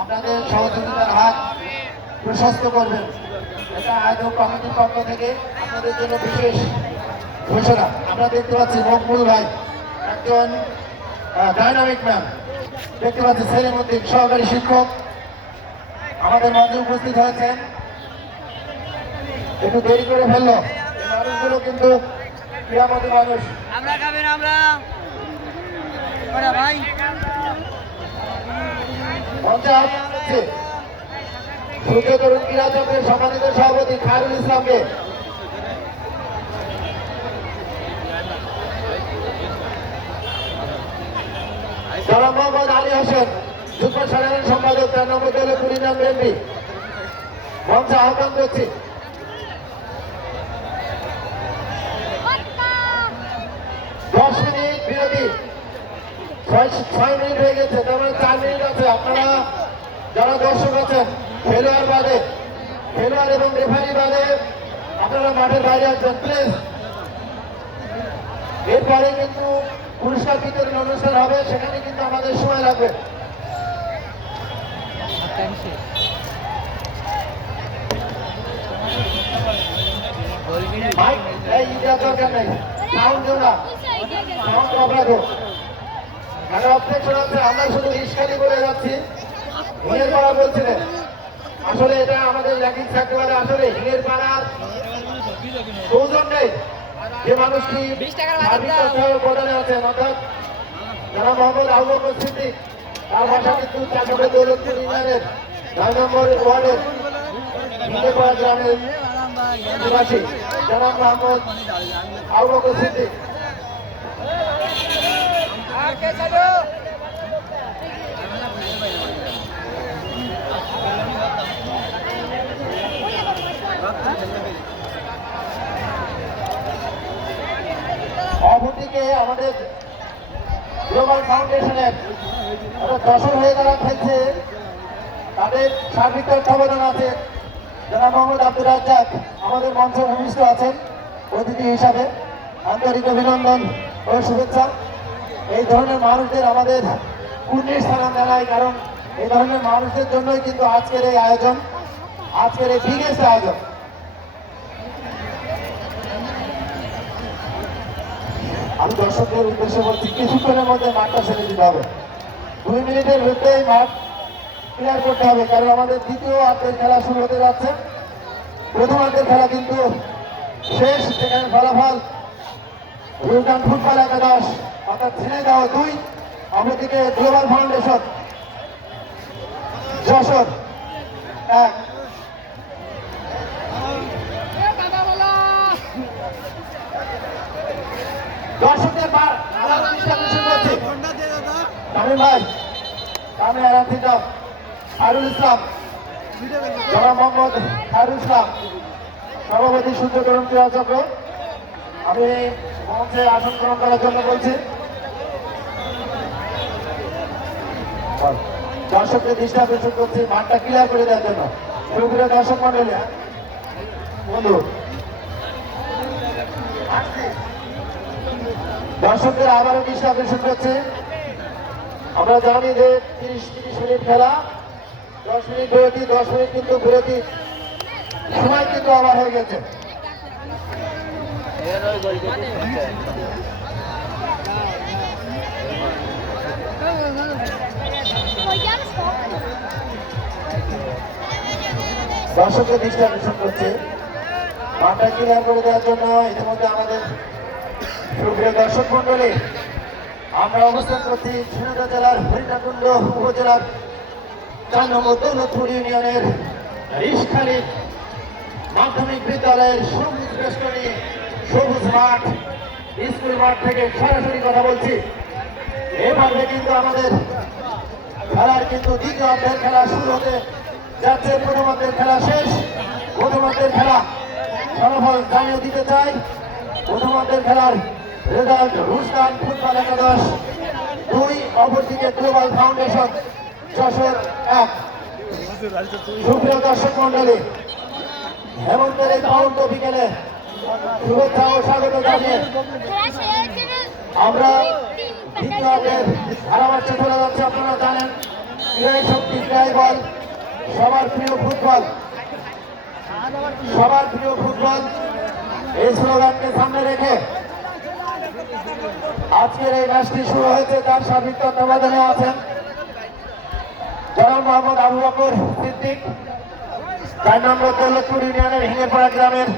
আপনাদের সহযোগিতার হাত প্রশস্ত করবেন। এটা আয়োজক কমিটির পক্ষ থেকে আপনাদের জন্য বিশেষ ঘোষণা। আমরা দেখতে পাচ্ছি মকবুল ভাই একজন ডাইনামিক ম্যান, দেখতে পাচ্ছি সেলিম উদ্দিন সহকারী শিক্ষক আমাদের মাঝে উপস্থিত হয়েছেন। একটু দেরি করে ফেললো, এই মানুষগুলো কিন্তু ক্রীড়ামতী মানুষ। আমরা খাবেন আমরা ভাই মঞ্চে আসছে সূর্য তরুণ ক্রীড়া চক্রের সম্মানিত সভাপতি খায়রুল ইসলামকে জনাব মোহাম্মদ আলী হোসেন যুগ্ম সাধারণ সম্পাদক 4 নম্বর দলের কুড়িগ্রাম বিএনপি মঞ্চে আহ্বান করছি। 10 মিনিট বিরতি, 6 মিনিট হয়ে গেছে, তার মানে 4 মিনিট আছে। আপনারা যারা দর্শক আছেন, খেলোয়াড় এবং রেফারি বাদে আপনারা মাঠের বাইরে আসবেন প্লিজ। এরপরে কিন্তু পুরস্কার বিতরণ অনুষ্ঠান হবে, সেখানে কিন্তু আমাদের সময় লাগবে। দরকার নেই, সাউন্ড দেও না, সাউন্ড অপরাধ। আমরা শুধু রিস্কালি বলে যাচ্ছি, হিঙের পাড়া বলছিলেন। আসলে এটা আমাদের ল্যাকিং থাকতে পারে। আসলে হিঙের পাড়ার সৌজন্যে যে মানুষটি প্রদানে আছেন, অর্থাৎ যারা মোহাম্মদ আবু বকর সিদ্দিক, তার ভাষা কিন্তু চাকরে দৌলতপুর ইউনিয়নের 9 নম্বর ওয়ার্ডের হিঙের পাড়া গ্রামের নিবাসী জনাব মোহাম্মদ আবু বকর সিদ্দিক। অবধিকে আমাদের গ্লোবাল ফাউন্ডেশনের দর্শক হয়ে যারা খেলছে তাদের সার্বিক তত্ত্বাবধান আছে। যারা মোহাম্মদ আব্দুর রাজ্জাক আমাদের মঞ্চে ভূমিষ্ঠ আছেন অতিথি হিসাবে, আন্তরিক অভিনন্দন ও শুভেচ্ছা। এই ধরনের মানুষদের আমাদের কুর্নিশ সালাম জানাই, কারণ এই ধরনের মানুষদের জন্যই কিন্তু আজকের এই আয়োজন, আজকের এই বিগেস্ট আয়োজন। আমি দর্শকদের উদ্দেশ্যে বলছি, কিছুক্ষণের মধ্যে মাঠটা ছেড়ে দিতে হবে। 2 মিনিটের মধ্যেই মাঠ ক্লিয়ার করতে হবে, কারণ আমাদের দ্বিতীয় আর্ধের খেলা শুরু হতে যাচ্ছে। প্রথম আর্ধের খেলা কিন্তু শেষ, সেখানে ফলাফল গুলশান ফুটবল একাদশ অর্থাৎ ঝিনাইদহ 2, অন্যদিকে গ্লোবাল ফাউন্ডেশন যশোর 1। দর্শকদের তামিম ভাই, তামিম খায়রুল ইসলাম, জনাব মোহাম্মদ খায়রুল ইসলাম সভাপতি সূর্য তরুণ ক্রীড়া চক্র, আমি মঞ্চে আসন গ্রহণ করার জন্য বলছি। দর্শকদের দৃষ্টি আকর্ষণ করছি মাঠটা ক্লিয়ার করে দেওয়ার জন্য। সুপ্রিয় দর্শক মন্ডলী, বন্ধু, দর্শকদের আবারও দৃষ্টি আকর্ষণ করছি। আমরা জানি যে 30 মিনিট খেলা, 10 মিনিট বিরতি, 10 মিনিট কিন্তু বিরতি সময় কিন্তু আবার হয়ে গেছে। দর্শকদের দৃষ্টি আকর্ষণ করছে মাঠটা ক্লিয়ার করে দেওয়ার জন্য। ইতিমধ্যে আমাদের সুপ্রিয় দর্শক মন্ডলী, আমরা অবস্থান করছি ঝিনাইদহ জেলার হরিণাকুণ্ড উপজেলার 4 নম্বর দৌলতপুর ইউনিয়নের রিশখালী মাধ্যমিক বিদ্যালয়ের সবুজ বেষ্টনী সবুজ মাঠ স্কুল মাঠ থেকে সরাসরি কথা বলছি। এভাবে কিন্তু আমাদের খেলার কিন্তু দ্বিতীয় অর্ধের খেলা শুরু হতে যাচ্ছে। প্রথমার্ধের খেলা শেষ, প্রথমার্ধের খেলা ফলাফল জানিয়ে দিতে চাই। প্রথমার্ধের খেলার রেজাল্ট রুস্তান ফুটবল একাদশ 2, অপরদিকে গ্লোবাল ফাউন্ডেশন যশোর 1। সুপ্রিয় দর্শক মন্ডলী, হেমন্তের এই পাউন্ড বিকেলে শুভেচ্ছা ও স্বাগত জানিয়ে আমরা দ্বিতীয় ধারাভাষ্যে চলে যাচ্ছে। আপনারা জানেন ক্রীড়াই শক্তি, ক্রীড়াই বল, সবার প্রিয় ফুটবল, সবার প্রিয় ফুটবল এই স্লোগানকে সামনে রেখে আজকের এই ম্যাচটি শুরু হয়েছে। তার সার্বিক তত্ত্বাবধানে আছেন জনাব মোহাম্মদ আবু বকর সিদ্দিক, 4 নম্বর দৌলতপুর ইউনিয়নের হিঙ্গেরপাড়া গ্রামের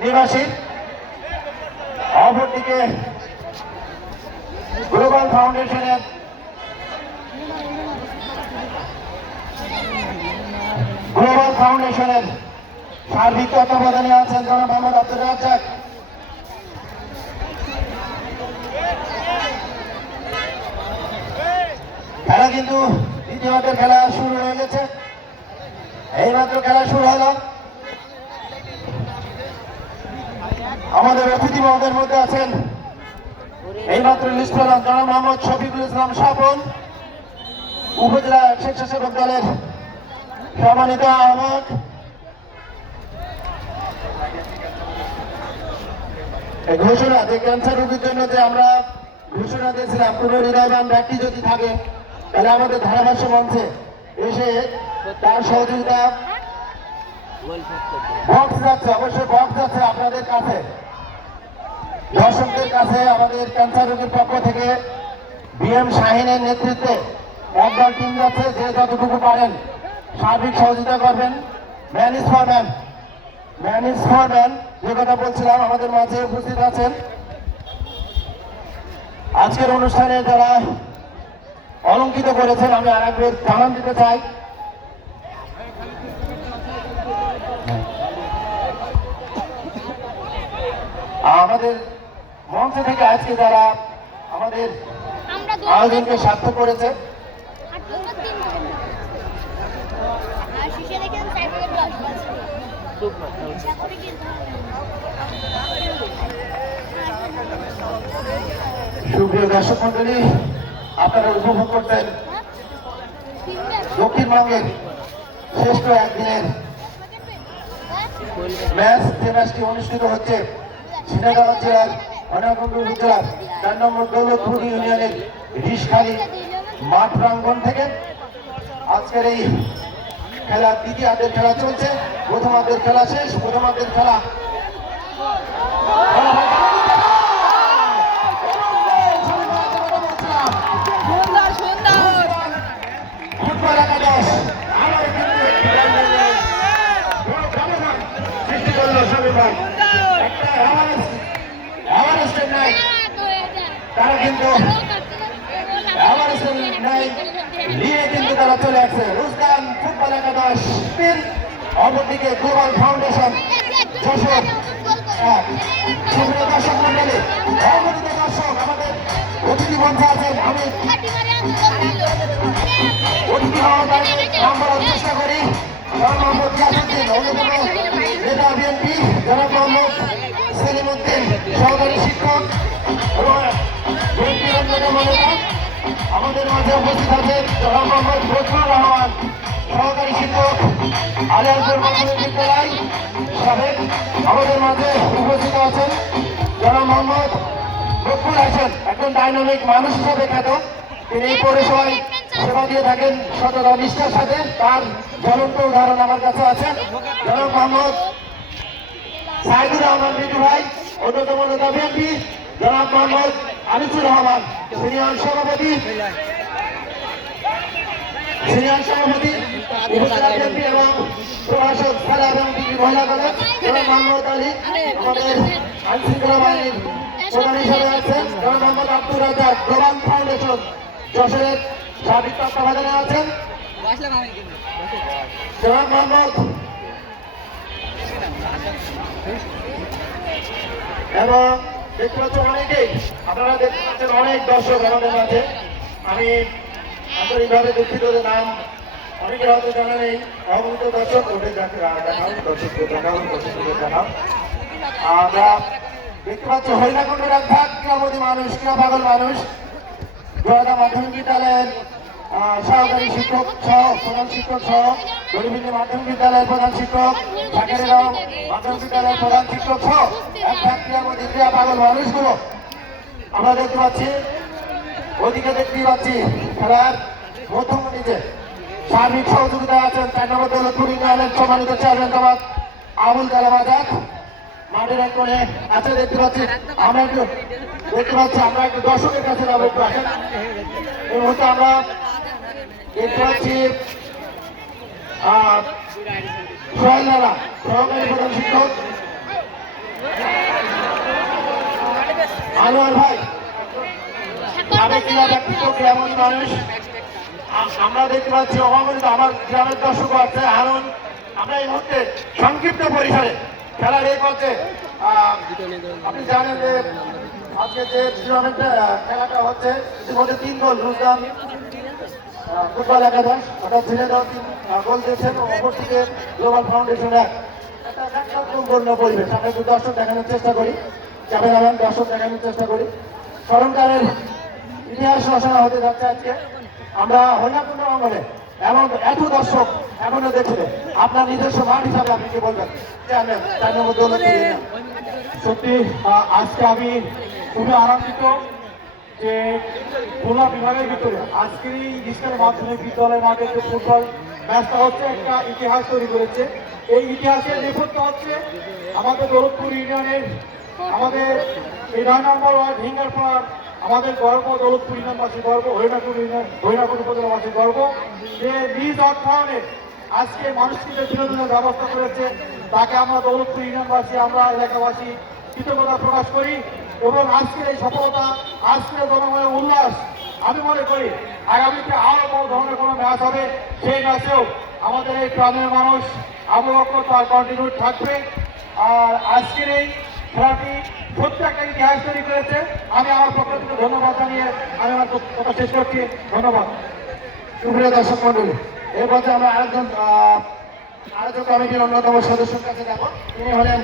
নিবাসী। অপরদিকে গ্লোবাল ফাউন্ডেশনের সার্বিক তত্ত্বাবধানে আছেন জনাব মোহাম্মদ আব্দুর রাজ্জাক। খেলা কিন্তু দ্বিতীয় অর্ধের খেলা শুরু হয়ে গেছে, এইমাত্র খেলা শুরু হলো। আমাদের অতিথি মহোদয়ের মধ্যে আছেন এইমাত্র লিস্ট পেলাম জনাব মোহাম্মদ শফিকুল ইসলাম স্বপন, উপজেলা স্বেচ্ছাসেবক দলের সম্মানিত আহ্বায়ক। এই ঘোষণা যে ক্যান্সার রোগীর জন্য যে আমরা ঘোষণা দিয়েছিলাম, কোন হৃদয়বান ব্যক্তি যদি থাকে তাহলে আমাদের ধারাভাষ্য মঞ্চে এসে তার সহযোগিতা বক্স যাচ্ছে, অবশ্যই বক্স যাচ্ছে আপনাদের কাছে, দর্শকদের কাছে। আমাদের ক্যান্সার রোগীর পক্ষ থেকে বিএম শাহিনের নেতৃত্বে একদল টিম যাচ্ছে, যে যতটুকু পারেন সার্বিক সহযোগিতা করবেন। Man is for man, man is for man যে কথা বলছিলাম আমাদের মাঝে উপস্থিত আছেন। আজকের অনুষ্ঠানে যারা অলঙ্কিত করেছেন আমি আরেকবার জানান দিতে চাই। আমাদের মঞ্চ থেকে আজকে যারা আমাদের আয়োজনকে সার্থক করেছে, সুপ্রিয় দর্শক মন্ডলী, আপনারা উপভোগ করতেন দক্ষিণবঙ্গের শ্রেষ্ঠ একদিনের ম্যাচ। যে ম্যাচটি অনুষ্ঠিত হচ্ছে ঝিনাইদহ জেলার ময়নাকুণ্ড উপজেলার 4 নম্বর দৌলতপুর ইউনিয়নের রিশখালী মাঠ প্রাঙ্গণ থেকে। আজকের এই খেলা দ্বিতীয়ার্ধের খেলা চলছে, প্রথমার্ধের খেলা শেষ, প্রথমার্ধের খেলা ফুটবল একাদশ সৃষ্টি করলো সবই ভাই একটা নাই, তারা কিন্তু নিয়ে কিন্তু তারা চলে আসছে। রুস্তান ফুটবল একাদশ 3, অপরদিকে গ্লোবাল ফাউন্ডেশন যশোর 1। সুপ্রিয় দর্শক মন্ডলী, অবনীত দর্শক, আমাদের অতিথি মঞ্চে আছেন। আমি অতিথি মহোদয় নাম বলার চেষ্টা করি। জনাব মোহাম্মদ ইয়াসুদ্দিন, অন্যতম নেতা বিএনপি, জনাব মোহাম্মদ সেলিম উদ্দিন, সহকারী শিক্ষক এবং বিএনপির অন্যতম নেতা। আমাদের মাঝে উপস্থিত আছেন জনাব মোহাম্মদ ফজলুর রহমান, সহকারী শিক্ষক, আলিয়ারপুর মাধ্যমিক বিদ্যালয় সাবেক। আমাদের মাঝে উপস্থিত আছেন জনাব মোহাম্মদ বকুল হাসান, একজন ডাইনামিক মানুষ হিসাবে খ্যাত। তিনি এই পৌরসভায় সেবা দিয়ে থাকেন সততা নিষ্ঠার সাথে, তার জ্বলন্ত উদাহরণ আমার কাছে আছে। জনাব মোহাম্মদ সাইদুর রহমান বিটু ভাই, অন্যতম নেতা বিএনপি। জনাব মোহাম্মদ আনিসুর রহমান, সিনিয়র সভাপতি উপজেলা বিএনপি এবং প্রভাষক খেলা এবং ডিগ্রি মহিলা কলেজ। জনাব মোহাম্মদ আলী, আমাদের আইনশৃঙ্খলা বাহিনীর প্রধান হিসেবে আছেন। জনাব মোহাম্মদ আব্দুর রাজ্জাক, গ্লোবাল ফাউন্ডেশন যশোরের সার্বিক তত্ত্বাবধানে আছেন। জনাব মোহাম্মদ এবং দেখতে পাচ্ছেন অনেকেই, আপনারা দেখতে পাচ্ছেন অনেক দর্শক আমাদের মাঝে। আমি আন্তরিকভাবে দুঃখিত যে নাম অনেকের হয়তো জানা নেই। অবনীত দর্শক ওদের দেখাও, দর্শকদের দেখাও, দর্শকদের দেখাও। আমরা দেখতে পাচ্ছি হরিণাকুণ্ডের এক ভাগ ক্রীড়ামোদী মানুষ, ক্রীড়া পাগল মানুষ, জয়দা মাধ্যমিক বিদ্যালয়ের সহকারী শিক্ষক সহ প্রধান শিক্ষক সহ গরিবিনী মাধ্যমিক বিদ্যালয়ের প্রধান শিক্ষক, সাকারিরাও মাধ্যমিক বিদ্যালয়ের প্রধান শিক্ষক সহ এক ভাগ ক্রীড়ামোদী ক্রীড়া পাগল মানুষগুলো আমরা দেখতে পাচ্ছি। ওদিকে দেখতেই পাচ্ছি খেলার মধ্যমণিতে সার্বিক সহযোগিতা আছেন 4 নম্বর দৌলতপুর ইউনিয়নের সম্মানিত চেয়ারম্যান জনাব আবুল কালাম আজাদ। মাঠের এক কোণে আছে দেখতে পাচ্ছি। আমরা একটু দর্শকের কাছে যাবো, একটু আসেন। এই মুহূর্তে আমরা দেখতে পাচ্ছি সোহেল রানা সহকারী প্রধান শিক্ষক, আনোয়ার ভাই সাবেক ক্রীড়া ব্যক্তিত্ব ক্রীড়ামোদী মানুষ। আমরা দেখতে পাচ্ছি অভাবিত আমার গ্রামের দর্শক আছে হারুন। আমরা এই মুহূর্তে সংক্ষিপ্ত পরিসরে খেলার এই পথে আপনি জানেন যে আজকে যে টুর্নামেন্টে খেলাটা হচ্ছে ইতিমধ্যে 3 গোল রুজদান ফুটবল একাদশ অর্থাৎ 3 গোল দিয়েছেন। অপরদিকে গ্লোবাল ফাউন্ডেশনের একটা সম্পূর্ণ পরিবেশ। আমরা একটু দর্শক দেখানোর চেষ্টা করি, চাপে নামেন দর্শক দেখানোর চেষ্টা করি। স্মরণকালের ইতিহাস রচনা হতে যাচ্ছে আজকে। আমরা হরিণাকুণ্ড অঙ্গনে এমন এত দর্শক এখনো দেখলে আপনার নিজস্ব মাঠ হিসাবে আপনি কি বলবেন? সত্যি আজকে আমি খুবই আনন্দিত যে খুলনা বিভাগের ভিতরে আজকের এই ইসলামের মাধ্যমিক বিদ্যালয়ের মাঠে যে ফুটবল ম্যাচটা হচ্ছে একটা ইতিহাস তৈরি করেছে। এই ইতিহাসের নেপথ্য হচ্ছে আমাদের দৌলতপুর ইউনিয়নের, আমাদের এই 9 নম্বর ওয়ার্ড হিঙ্গারপাড়ার আমাদের গর্ব, দৌলতপুর ইউনিয়নবাসী গর্ব, হরিণাকুণ্ড উপজেলাবাসী গর্ব যে নিজ অর্থায়নে আজকে মানুষকে যে বিনোদনের ব্যবস্থা করেছে তাকে আমরা দৌলতপুর ইউনিয়নবাসী, আমরা এলাকাবাসী কৃতজ্ঞতা প্রকাশ করি। এবং আজকের এই সফলতা, আজকের জনগণের উল্লাস, আমি মনে করি আগামীতে আরো বড় ধরনের কোনো ম্যাচ হবে, সেই ম্যাচেও আমাদের এই গ্রামের মানুষ আবু বকর তার কন্টিনিউ থাকবে। আর আজকের এই খেলাটি সত্যি একটা ইতিহাস তৈরি করেছে। আমি আমার পক্ষ থেকে ধন্যবাদ জানিয়ে আমি আমার কথা শেষ করছি। ধন্যবাদ। সুপ্রিয় দর্শক মন্ডলী, এর মধ্যে আমরা আরেকজন কমিটির অন্যতম সদস্যের কাছে যাব। তিনি হলেন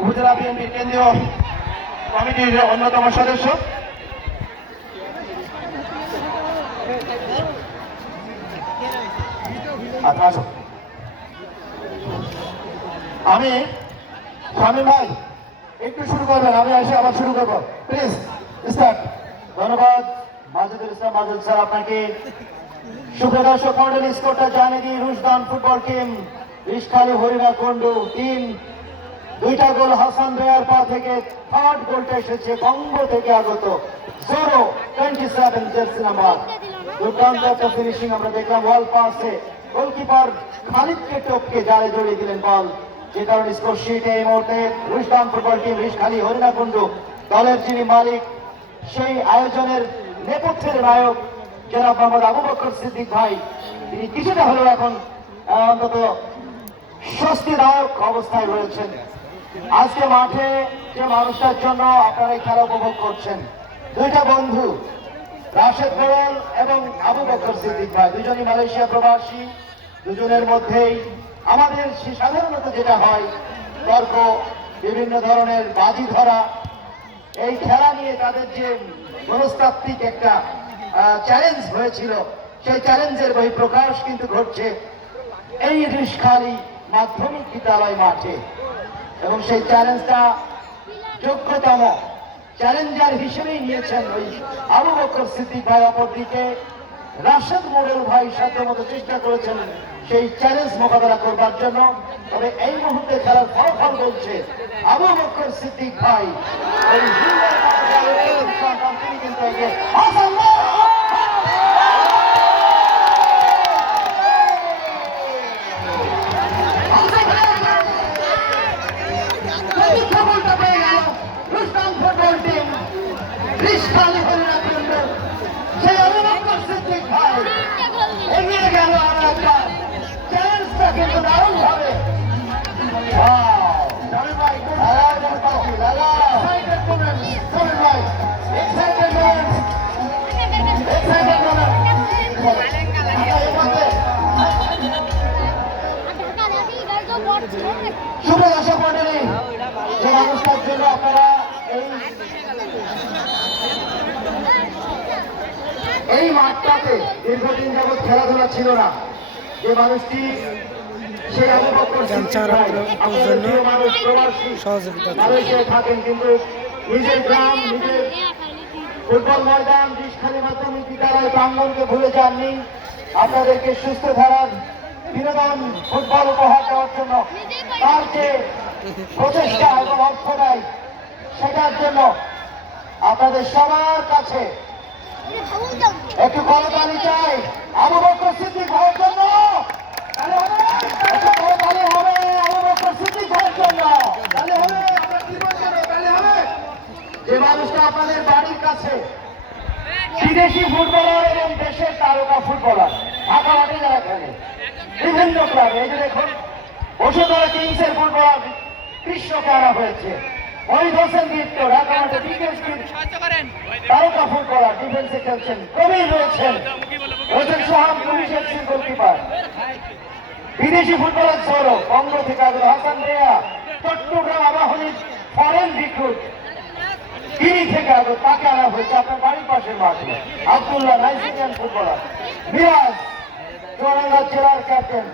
উপজেলা বিএনপির কেন্দ্রীয় কমিটির অন্যতম সদস্য। আচ্ছা আসো। আমি শামীম ভাই একটু শুরু করবেন, আমি এসে আবার শুরু করবো, প্লিজ স্টার্ট। ধন্যবাদ মাজেদুল ইসলাম মাজেদ স্যার আপনাকে। সুপ্রদর্শক মন্ডলী, স্কোরটা জানিয়ে দিই। Rushdan football team, Rishkhali Harinakunda team 2টা গোল হাসান বেয়ার পা থেকে। 3rd গোলটা এসেছে বঙ্গ থেকে আগত 027 জার্সি নাম্বার। দুর্দান্ত একটা ফিনিশিং আমরা দেখলাম ওয়াল পাসে, গোলকিপার খালিদকে টপকে জালে জড়িয়ে দিলেন বল, যে কারণে স্কোর শিটে এই মুহূর্তে রুশদান ফুটবল টিম রিশখালী হরিণাকুণ্ড দলের যিনি মালিক, সেই আয়োজনের নেপথ্যের নায়ক জনাব মোহাম্মদ আবু বকর সিদ্দিক ভাই, তিনি কিছুটা হলেও এখন অন্তত স্বস্তিদায়ক অবস্থায় রয়েছেন। আজকে মাঠে যে মানুষটার জন্য আপনারা এই খেলা উপভোগ করছেন, 2টা বন্ধু রাশেদ মোড়ল এবং আবু বকর সিদ্দিক ভাই, দুজনই মালয়েশিয়া প্রবাসী। দুজনের মধ্যেই আমাদের সাধারণত যেটা হয় তর্ক, বিভিন্ন ধরনের বাজি ধরা, এই খেলা নিয়ে তাদের যে মনস্তাত্ত্বিক একটা চ্যালেঞ্জ হয়েছিল, সেই চ্যালেঞ্জের বহিঃপ্রকাশ কিন্তু ঘটছে এই রিশখালী মাধ্যমিক বিদ্যালয় মাঠে। এবং সেই চ্যালেঞ্জটা যোগ্যতম চ্যালেঞ্জার হিসেবেই নিয়েছেন ওই আবু বকর সিদ্দিক ভাই। অপরদিকে রাশেদ মোড়ল ভাই সাধ্যমতো চেষ্টা করেছেন সেই চ্যালেঞ্জ মোকাবেলা করবার জন্য। তবে এই মুহূর্তে খেলার ফলাফল বলছে আবু বকর সিদ্দিক ভাই ওই তিনি কিন্তু রিশখালী হরিণাকুণ্ড সেই আবু বকর সিদ্দিক ভাই এগিয়ে গেল। আর একটা চ্যালেঞ্জটা কিন্তু দারুণ ভাবে শুভ দর্শক মন্ডলী, যে মানুষটার জন্য আপনারা এই মাঠটাতে দীর্ঘদিন যাবৎ খেলাধুলা ছিল না, যে মানুষটি সেই আবু বকর সিদ্দিক ভাই, আপনাদের প্রিয় মানুষ, প্রবাসী মালয়েশিয়ায় থাকেন, কিন্তু নিজের গ্রাম, নিজের ফুটবল ময়দান, রিশখালী মাধ্যমিক বিদ্যালয় প্রাঙ্গণকে ভুলে যাননি। আপনাদেরকে সুস্থ ধারার বিনোদন ফুটবল উপহার দেওয়ার জন্য তার যে প্রচেষ্টা এবং অর্থ দেয়, সেটার জন্য আপনাদের সবার কাছে একটু করতালি চাই আবু বকর সিদ্দিক ভাইয়ের জন্য। একটু করতালি হবে আবু বকর সিদ্দিক ভাইয়ের জন্য। যে মানুষটা আপনাদের বাড়ির কাছে বিদেশি ফুটবলার এবং দেশের তারকা ফুটবলার ঢাকা মাঠে যারা খেলে বিভিন্ন ক্লাবে, এই যে দেখুন বসুন্ধরা কিংসের ফুটবলার কৃষ্ণকে আনা হয়েছে, মহিদ হোসেন দীপ্ত ঢাকা মাঠে তারকা ফুটবলার ডিফেন্সে খেলছেন, কবির রয়েছেন, সোহান পুলিশের গোলকিপার, বিদেশি ফুটবলার সৌরভ বঙ্গ থেকে হাসান রেয়া, চট্টগ্রাম আবাহনীর ফরেন রিক্রুট তিনি থেকে তাকে আনা হয়েছে আপনার বাড়ির পাশের মাঠে, আব্দুল্লাহ নাইজেরিয়ান ফুটবলার, মিরাজ চুয়াডাঙ্গা জেলার ক্যাপ্টেন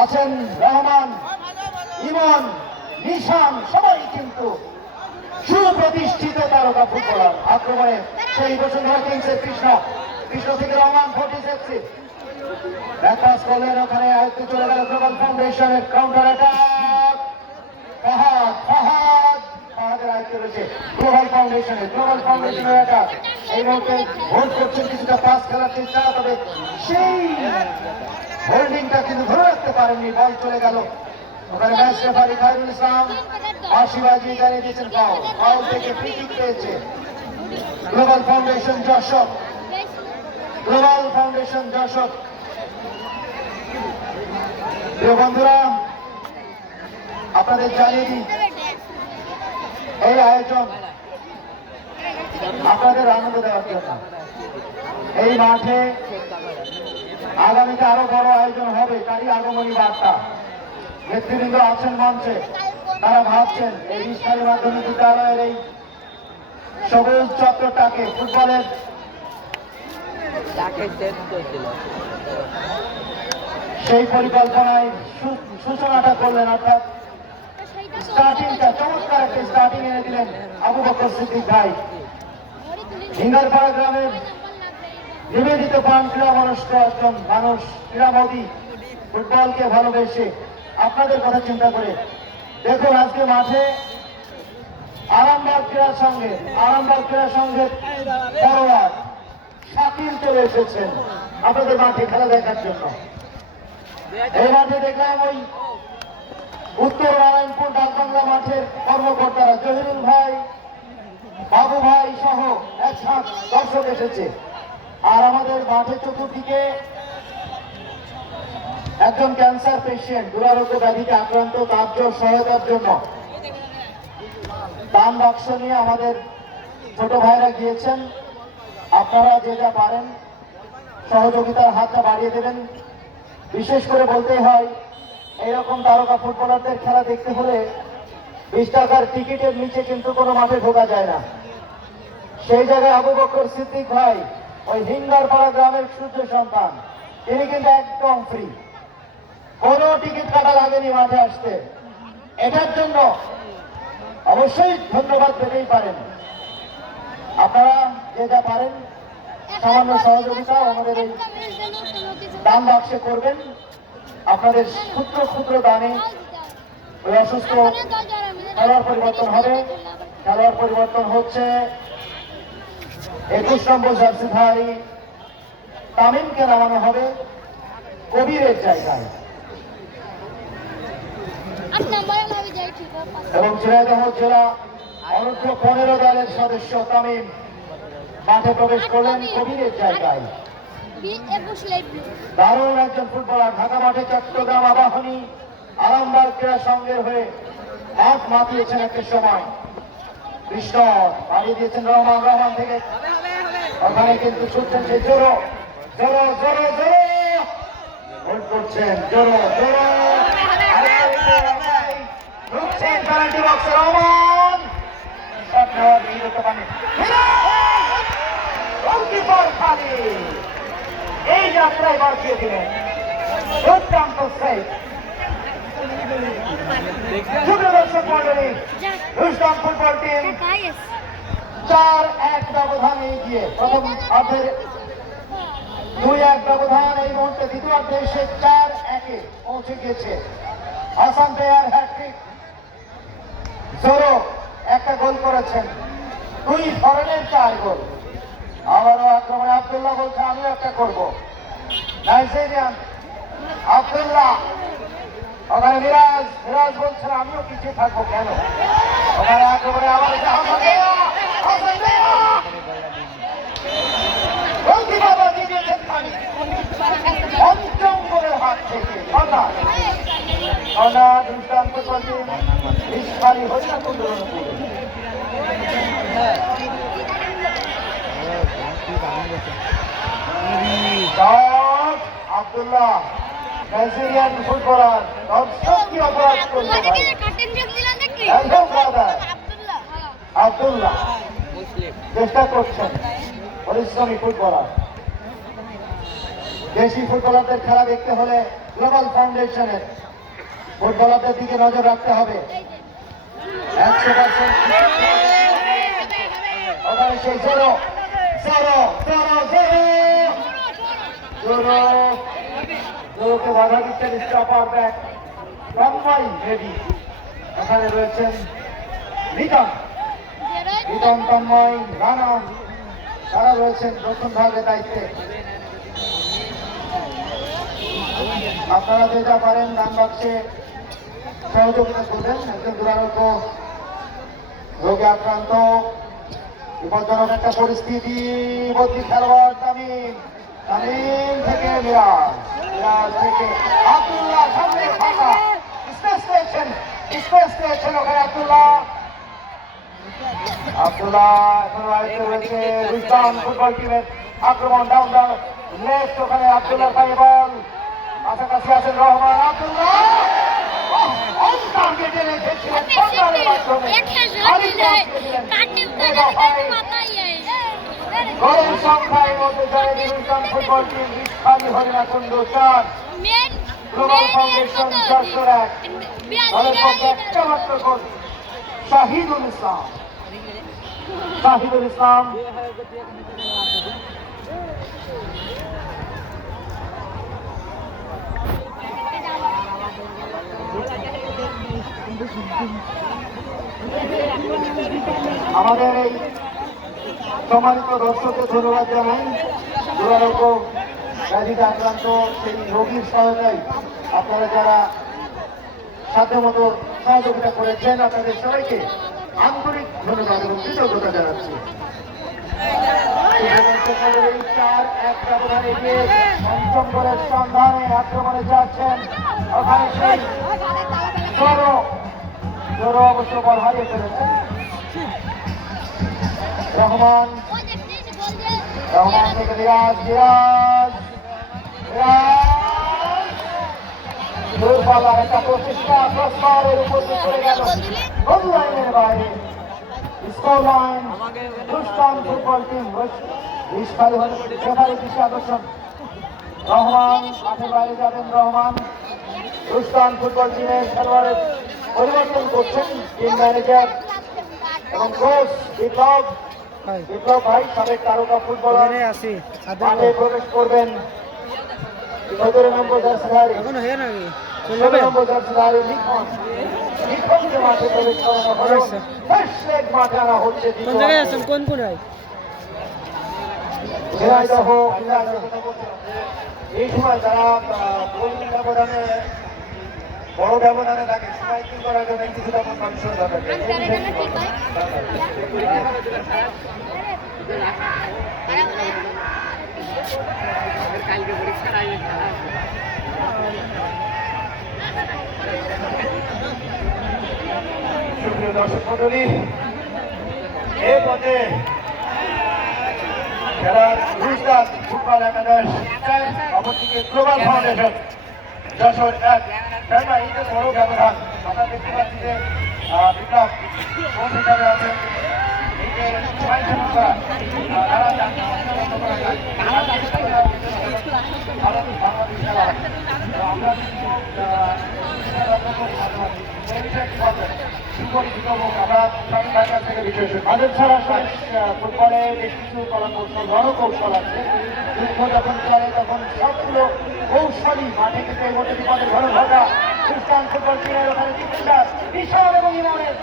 আছেন, রহমান, ইমন, নিশান, সবাই কিন্তু সুপ্রতিষ্ঠিত তারকা ফুটবলার। আক্রমণে সেই বসুন্ধরা কিংসের কৃষ্ণ থেকে রহমান ফোর্টিসেক্সি ব্যাকপাস করলেন, ওখানে আয়ত্তে চলে গেল গ্লোবাল ফাউন্ডেশনের কাউন্টার অ্যাটাক। ফাহাদের আয়ত্তে রয়েছে গ্লোবাল ফাউন্ডেশনের অ্যাটাক। এই মুহূর্তে হোল্ড করছেন, কিছুটা পাস খেলার চেষ্টা, তবে সেই হোল্ডিংটা কিন্তু ধরে রাখতে পারেননি, বল চলে গেল। ওখানে ম্যাচ রেফারি খায়রুল ইসলাম আশিবাজি জানিয়ে দিয়েছেন ফাউল থেকে ফ্রি কিক পেয়েছে গ্লোবাল ফাউন্ডেশন যশোর। প্রিয় বন্ধুরা, আপনাদের জানিয়ে দিই এই আয়োজন আপনাদের আনন্দ দেওয়ার জন্য। এই মাঠে আগামীতে আরো বড় আয়োজন হবে, তারই আগমনী বার্তা। নেতৃবৃন্দ আছেন মঞ্চে, তারা ভাবছেন এই রিশখালী মাধ্যমিক বিদ্যালয়ের এই সবুজ চত্বরটাকে ফুটবলের সেই পরিকল্পনায় সূচনাটা করলেন, অর্থাৎ স্টার্টিংটা, চমৎকার একটা স্টার্টিং এনে দিলেন আবু বকর সিদ্দিক ভাই। হিঙ্গারপাড়া গ্রামের নিবেদিত প্রাণ ক্রীড়ামনস্ক একজন মানুষ, ক্রীড়ামোদী, ফুটবলকে ভালোবেসে আপনাদের কথা চিন্তা করে। দেখুন আজকে মাঠে আরামবাগ ক্রীড়া সংঘের ফরোয়ার্ড শাকিল চলে এসেছেন আপনাদের মাঠে খেলা দেখার জন্য। এই মাঠে দেখলাম ওই উত্তর নারায়ণপুর ডাকবাংলা মাঠের কর্মকর্তারা জহিরুল ভাই, বাবু ভাই সহ 100 দর্শক এসেছে। আর আমাদের মাঠের চতুর্দিকে একজন ক্যান্সার পেশেন্ট, দুরারোগ্য ব্যাধিতে আক্রান্ত, তার সহায়তার জন্য দান বাক্স নিয়ে আমাদের ছোট ভাইরা গিয়েছেন। আপনারা যে যা পারেন সহযোগিতার হাতটা বাড়িয়ে দেবেন। বিশেষ করে বলতে হয়, এইরকম তারকা ফুটবলারদের খেলা দেখতে হলে 20 টাকার টিকিটের নিচে কিন্তু কোনো মাঠে ঢোকা যায় না। সেই জায়গায় আবু বকর সিদ্দিক ভাই, ওই হিঙ্গারপাড়া গ্রামের সূর্য সন্তান, তিনি কিন্তু একদম ফ্রি, কোনো টিকিট কাটা লাগেনি মাঠে আসতে। এটার জন্য অবশ্যই ধন্যবাদ পেতেই পারেন। আপনারা যে যা পারেন সামান্য সহযোগিতা আমাদের এই দান বাক্সে করবেন। আপনাদের ক্ষুদ্র ক্ষুদ্র দানে ওই অসুস্থ খেলোয়াড় পরিবর্তন হবে। খেলোয়াড় পরিবর্তন হচ্ছে 21 নম্বর জার্সিধারী তামিমকে নামানো হবে কবিরের জায়গায়, এবং ঝিনাইদহ জেলা অনূর্ধ্ব 15 দলের সদস্য তামিম মাঠে প্রবেশ করলেন কবিরের জায়গায়। দারুণ একজন ফুটবলার, ঢাকা মাঠে চট্টগ্রাম আবাহনী আরামবাগ ক্রীড়া সংঘের হয়ে হাত মাতিয়েছেন একটা সময়। কৃষ্ণ পাঠিয়ে দিয়েছেন রহমান থেকে, ওখানে কিন্তু ছুটছেন সেই জোরো করছেন, জোরো বক্সে রহমান শট নেওয়ার বিরত পানে গোলকিপার খালি এই যাত্রায় বাঁচিয়ে দিলেন দুর্দান্ত সেভ। ছোট দর্শক মন্ডলী, রুশদান ফুটবল টিম 4-1 ব্যবধানে এগিয়ে প্রথম অর্ধের 2-1 ব্যবধান এই মুহূর্তে দ্বিতীয়ার্ধে এসে 4-1 পৌঁছে গিয়েছে। হাসান বেয়ার হ্যাট্রিক, জোরো একটা গোল করেছেন, 2 ধরনের 4 গোল। আবারও আক্রমণে আব্দুল্লাহ বলছে আমিও একটা করবো, নাইজেরিয়ান আব্দুল্লাহ। ওখানে মিরাজ বলছে আমিও পিছিয়ে থাকবো কেন। ওখানে আক্রমণে আবার হাসান বেয়া, হাসান বেয়া গোলকিপার বাঁচিয়ে দিয়েছেন খালি। পঞ্চম গোলের হাত থেকে দুষ্টান্ত করছে খালি হরিয়া আব্দুল্লাহ নাইজেরিয়ান ফুটবলার দর্শক কি অপরাধ করলো আব্দুল্লাহ চেষ্টা করছেন পরিশ্রমী ফুটবলার। দেশি ফুটবলারদের খেলা দেখতে হলে গ্লোবাল ফাউন্ডেশনের ফুটবলারদের দিকে নজর রাখতে হবে 100%। ওখানে সেই জোরোকে বাধা দিচ্ছেন স্টপার ব্যাক তন্ময় বেবি। এখানে রয়েছেন রিতম তন্ময় রানা, তারা রয়েছেন প্রথম ভাগের দায়িত্বে। আপনারা যে যা পারেন ডান বাক্সে সহযোগিতা করবেন। একজন দুরারোগ্য রোগে আক্রান্ত, বিপজ্জনক একটা পরিস্থিতি, বদলি খেলোয়াড় তামিম থেকে মিরাজ থেকে আব্দুল্লাহ, সামনে ফাঁকা স্পেস পেয়েছেন ওখানে আব্দুল্লাহ এখন আয়ত্তে রয়েছে রুশদান ফুটবল টিমের আক্রমণ। ডাউন লেফট, ওখানে আব্দুল্লাহ পায়ে বল, কাছাকাছি আছেন রহমান। আব্দুল্লাহ গোলের সংখ্যায় মধ্যে যায় রুশদান ফুটবল টিম খালি হরিণাকুণ্ড 4, গ্লোবাল ফাউন্ডেশন 401। দলের পক্ষে একটা মাত্র গোল শাহিদুল ইসলাম। আমাদের এই সম্মানিত দর্শককে ধন্যবাদ জানাই। দুরারোগ্য ব্যাধিতে আক্রান্ত সেই রোগীর সহায়তায় আপনারা যারা সাধ্যমতো সহযোগিতা করেছেন, আপনাদের সবাইকে আন্তরিক ধন্যবাদ এবং কৃতজ্ঞতা জানাচ্ছি। 4-1 ব্যবধানে এগিয়ে পঞ্চম গোলের সন্ধানে আক্রমণে যাচ্ছেন ওখানে সেই জোরো অবশ্য বল হারিয়ে ফেলেছেন। রহমান থেকে মিরাজ দূরপাল্লার একটা প্রচেষ্টা ক্রসবারের উপর চলে গেল গোল লাইনের বাইরে। Score line Rushdan football team referee দৃষ্টি আকর্ষণ। রহমান মাঠের বাইরে যাবেন। রহমান রুশদান ফুটবল টিমের খেলোয়াড়ের পরিবর্তন করছেন টিম ম্যানেজার এবং কোচ বিপ্লব ভাই, সাবেক তারকা ফুটবলার মাঠে প্রবেশ করবেন। 17 নম্বর জার্সিধারী লিখনকে মাঠে প্রবেশ করানো হলো। মাঠে আনা হচ্ছে এই সময় যারা বড় ব্যবধানে থাকে স্ট্রাইকিং করার জন্য কিছুটা কনফিউশন থাকে। সুপ্রিয় দর্শক মন্ডলী, এই পথে খেলার রুশদান ফুটবল একাদশ, অপরদিকে গ্লোবাল ফাউন্ডেশন যশোর 1। এই যে বড় ব্যবধান আমরা দেখতে পাচ্ছি যে বিপ্লব কোন হিসাবে আছেন এই যে সবাই জন্য করা তারা জাতীয় মঞ্চ বন্ধ করা যায় ভারত বাংলাদেশ খেলা আমরা ফুটবলে বেশ কিছু কলাকৌশল রণকৌশল আছে যুদ্ধ যখন চলে তখন সবগুলো কৌশলী মাঠে কিন্তু এই মধ্যে বিপদের ঘন ঘটা খ্রিস্টান ফুটবল টিমের ওখানে ডিফেন্ডার বিশাল এবং ইমনের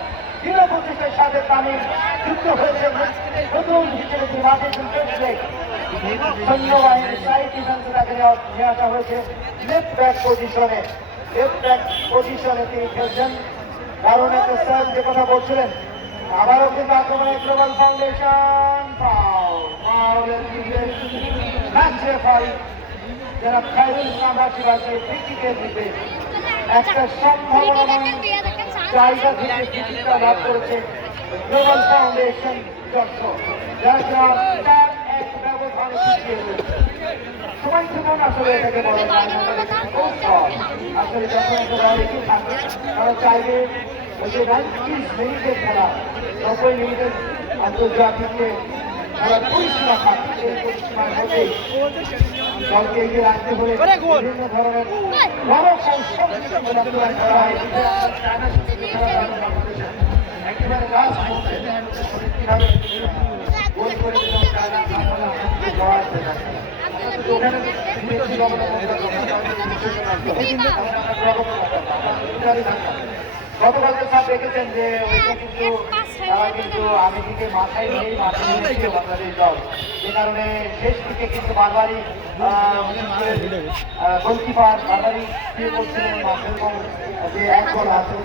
দৃঢ় প্রচেষ্টার সাথে তামিল যুক্ত হয়েছে নতুন হিসেবে তিনি মাঠে চলছে সৈন্যবাহিনীর সাইড ডিফেন্সে তাকে নিয়ে আসা হয়েছে লেফট ব্যাক পজিশনে তিনি খেলছেন কারণ একটা স্যার যে কথা বলছিলেন আবারও কিন্তু আক্রমণে গ্লোবাল ফাউন্ডেশন যারা খায়রুল ইসলাম রাশিবাসী ক্রিকেটের দিকে একটা সম্ভাবনা জায়গা থেকে টিকিটটা লাভ করেছে গ্লোবাল ফাউন্ডেশন দর্শক যারা 4-1 ব্যবধানে পিছিয়ে রয়েছে সবাই কেমন আসলে এটাকে বলা যায় আসলে যখন একটা দল এগিয়ে থাকে তারা চাইবে ওই যে 90 মিনিটের খেলা 90 মিনিটের আন্তর্জাতিকে খেলার পরিসীমা থাকে সেই পরিসীমার মধ্যে দলকে এগিয়ে রাখতে হলে বিভিন্ন ধরনের রণকৌশল মোকাবিলা করা হয় একেবারে লাস্ট মুহূর্তে কিভাবে গোল করে দিল গতকালকে সব দেখেছেন যে ওইটা কিন্তু তারা কিন্তু আমি দিকে মাথায় নিয়েই মাথায় নিয়েছিল বাংলাদেশ দল যে কারণে শেষ দিকে কিন্তু বারবারই গোলকিপার বারবারই দিয়ে বলছিলেন যে এক গোল আছে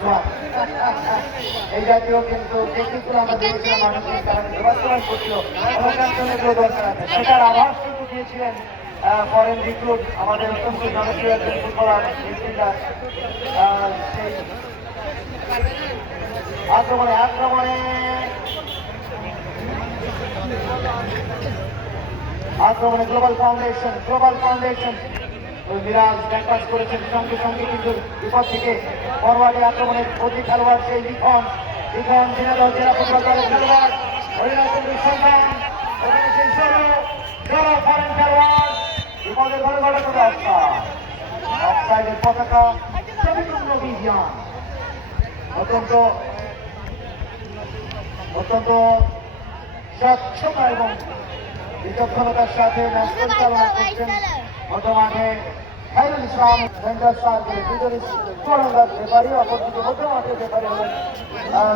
এই জাতীয় কিন্তু টেকনিকগুলো আমরা দেখেছিলাম মানুষের তারা কিন্তু বাস্তবায়ন করছিল এগুলো দরকার আছে সেটার আভাস কিন্তু দিয়েছিলেন ফরেন রিক্রুট আমাদের অত্যন্ত জনপ্রিয় একজন ফুটবলার মিডফিল্ডার সেই আক্রমণে গ্লোবাল ফাউন্ডেশন মিরাজ ব্যাকপাস করেছেন সঙ্গে সঙ্গে কিন্তু বিপদ থেকে ফরওয়ার্ডে আক্রমণের প্রতি খেলোয়াড় সেই লিখন ঝিনাইদহ জেলা ফুটবল দলের খেলোয়াড় হরিনাথচন্দ্র সন্ধান ওখানে সেই জড়ো ফরেন খেলোয়াড় বিপদের ঘরে ঘরে করে অফসাইডের পতাকা বিভিন্ন বিজ্ঞান অত্যন্ত স্বচ্ছতা এবং বিচক্ষণতার সাথে ম্যাচ পরিচালনা করছেন গত মাঠে খায়রুল ইসলাম সেন্টার সার্কেল দুজনই চুয়াডাঙ্গার ব্যাপারী অপরদিকে মধ্য মাঠের ব্যাপারী হলেন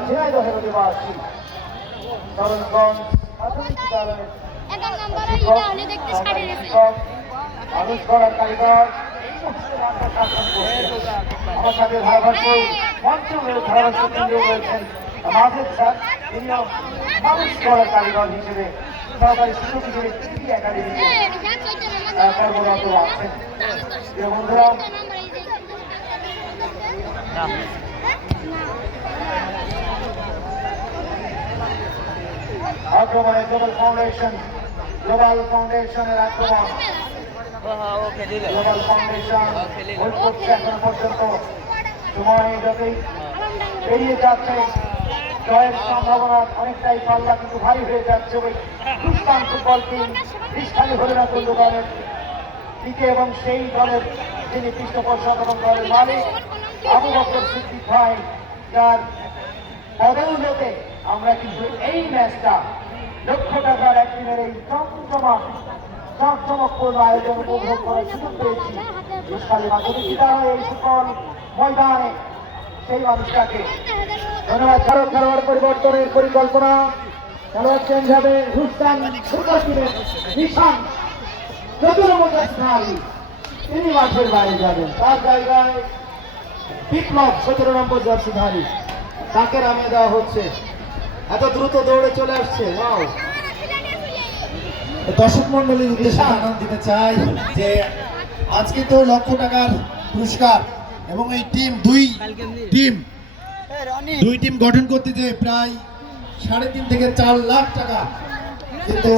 ঝিনাইদহের অধিবাসী তরুণগঞ্জ প্রাথমিক বিদ্যালয়ের মানুষ গড়ার কারিগর আমার সাথে ধারাভাষ্য মঞ্চ ধারাভাষ্য কেন্দ্রে রয়েছেন মাজেদ স্যার তিনিও মানুষ গড়ার কারিগর হিসেবে সরকারি শিক্ষক হিসেবে কৃষি একাডেমিতে কর্মরত আছেন প্রিয় বন্ধুরা আক্রমণে গ্লোবাল ফাউন্ডেশনের আক্রমণ গ্লোবাল ফাউন্ডেশন ভোট করছে এখনো পর্যন্ত সময় যতই পেরিয়ে যাচ্ছে জয়ের সম্ভাবনা অনেকটাই পাল্লা কিন্তু ভারী হয়ে যাচ্ছে ওই খ্রিস্টান ফুটবল টিম খ্রিস্টানি হরিনাথচন্দ্র দলের দিকে এবং সেই দলের যিনি পৃষ্ঠপোষক এবং দলের মালিক আবু বকর সিদ্দিক ভাই যার পদৌলতে আমরা কিন্তু এই ম্যাচটা লক্ষ টাকার একদিনের এই চমকপূর্ণ আয়োজন উপভোগ করার সুযোগ পেয়েছি খ্রিস্টানি মাধ্যমে দ্বারা এই ফুটবল ময়দানে সেই মানুষটাকে ধন্যবাদ। খেলোয়াড় পরিবর্তনের পরিকল্পনা খেলোয়াড় চেঞ্জ হবে খ্রিস্টান ফুটবল টিমের নিশান তিনি মাঠের বাইরে যাবেন তার জায়গায় বিপ্লব 17 নম্বর জার্সিধারী তাকে নামিয়ে দেওয়া হচ্ছে। এত দ্রুত দৌড়ে চলে আসছে দর্শক মন্ডলীর উদ্দেশ্যে জানান দিতে চাই যে আজকে তো লক্ষ টাকার পুরস্কার এবং এই দুই টিম গঠন করতে যে প্রায় 3.5 থেকে 4 লাখ টাকা কিন্তু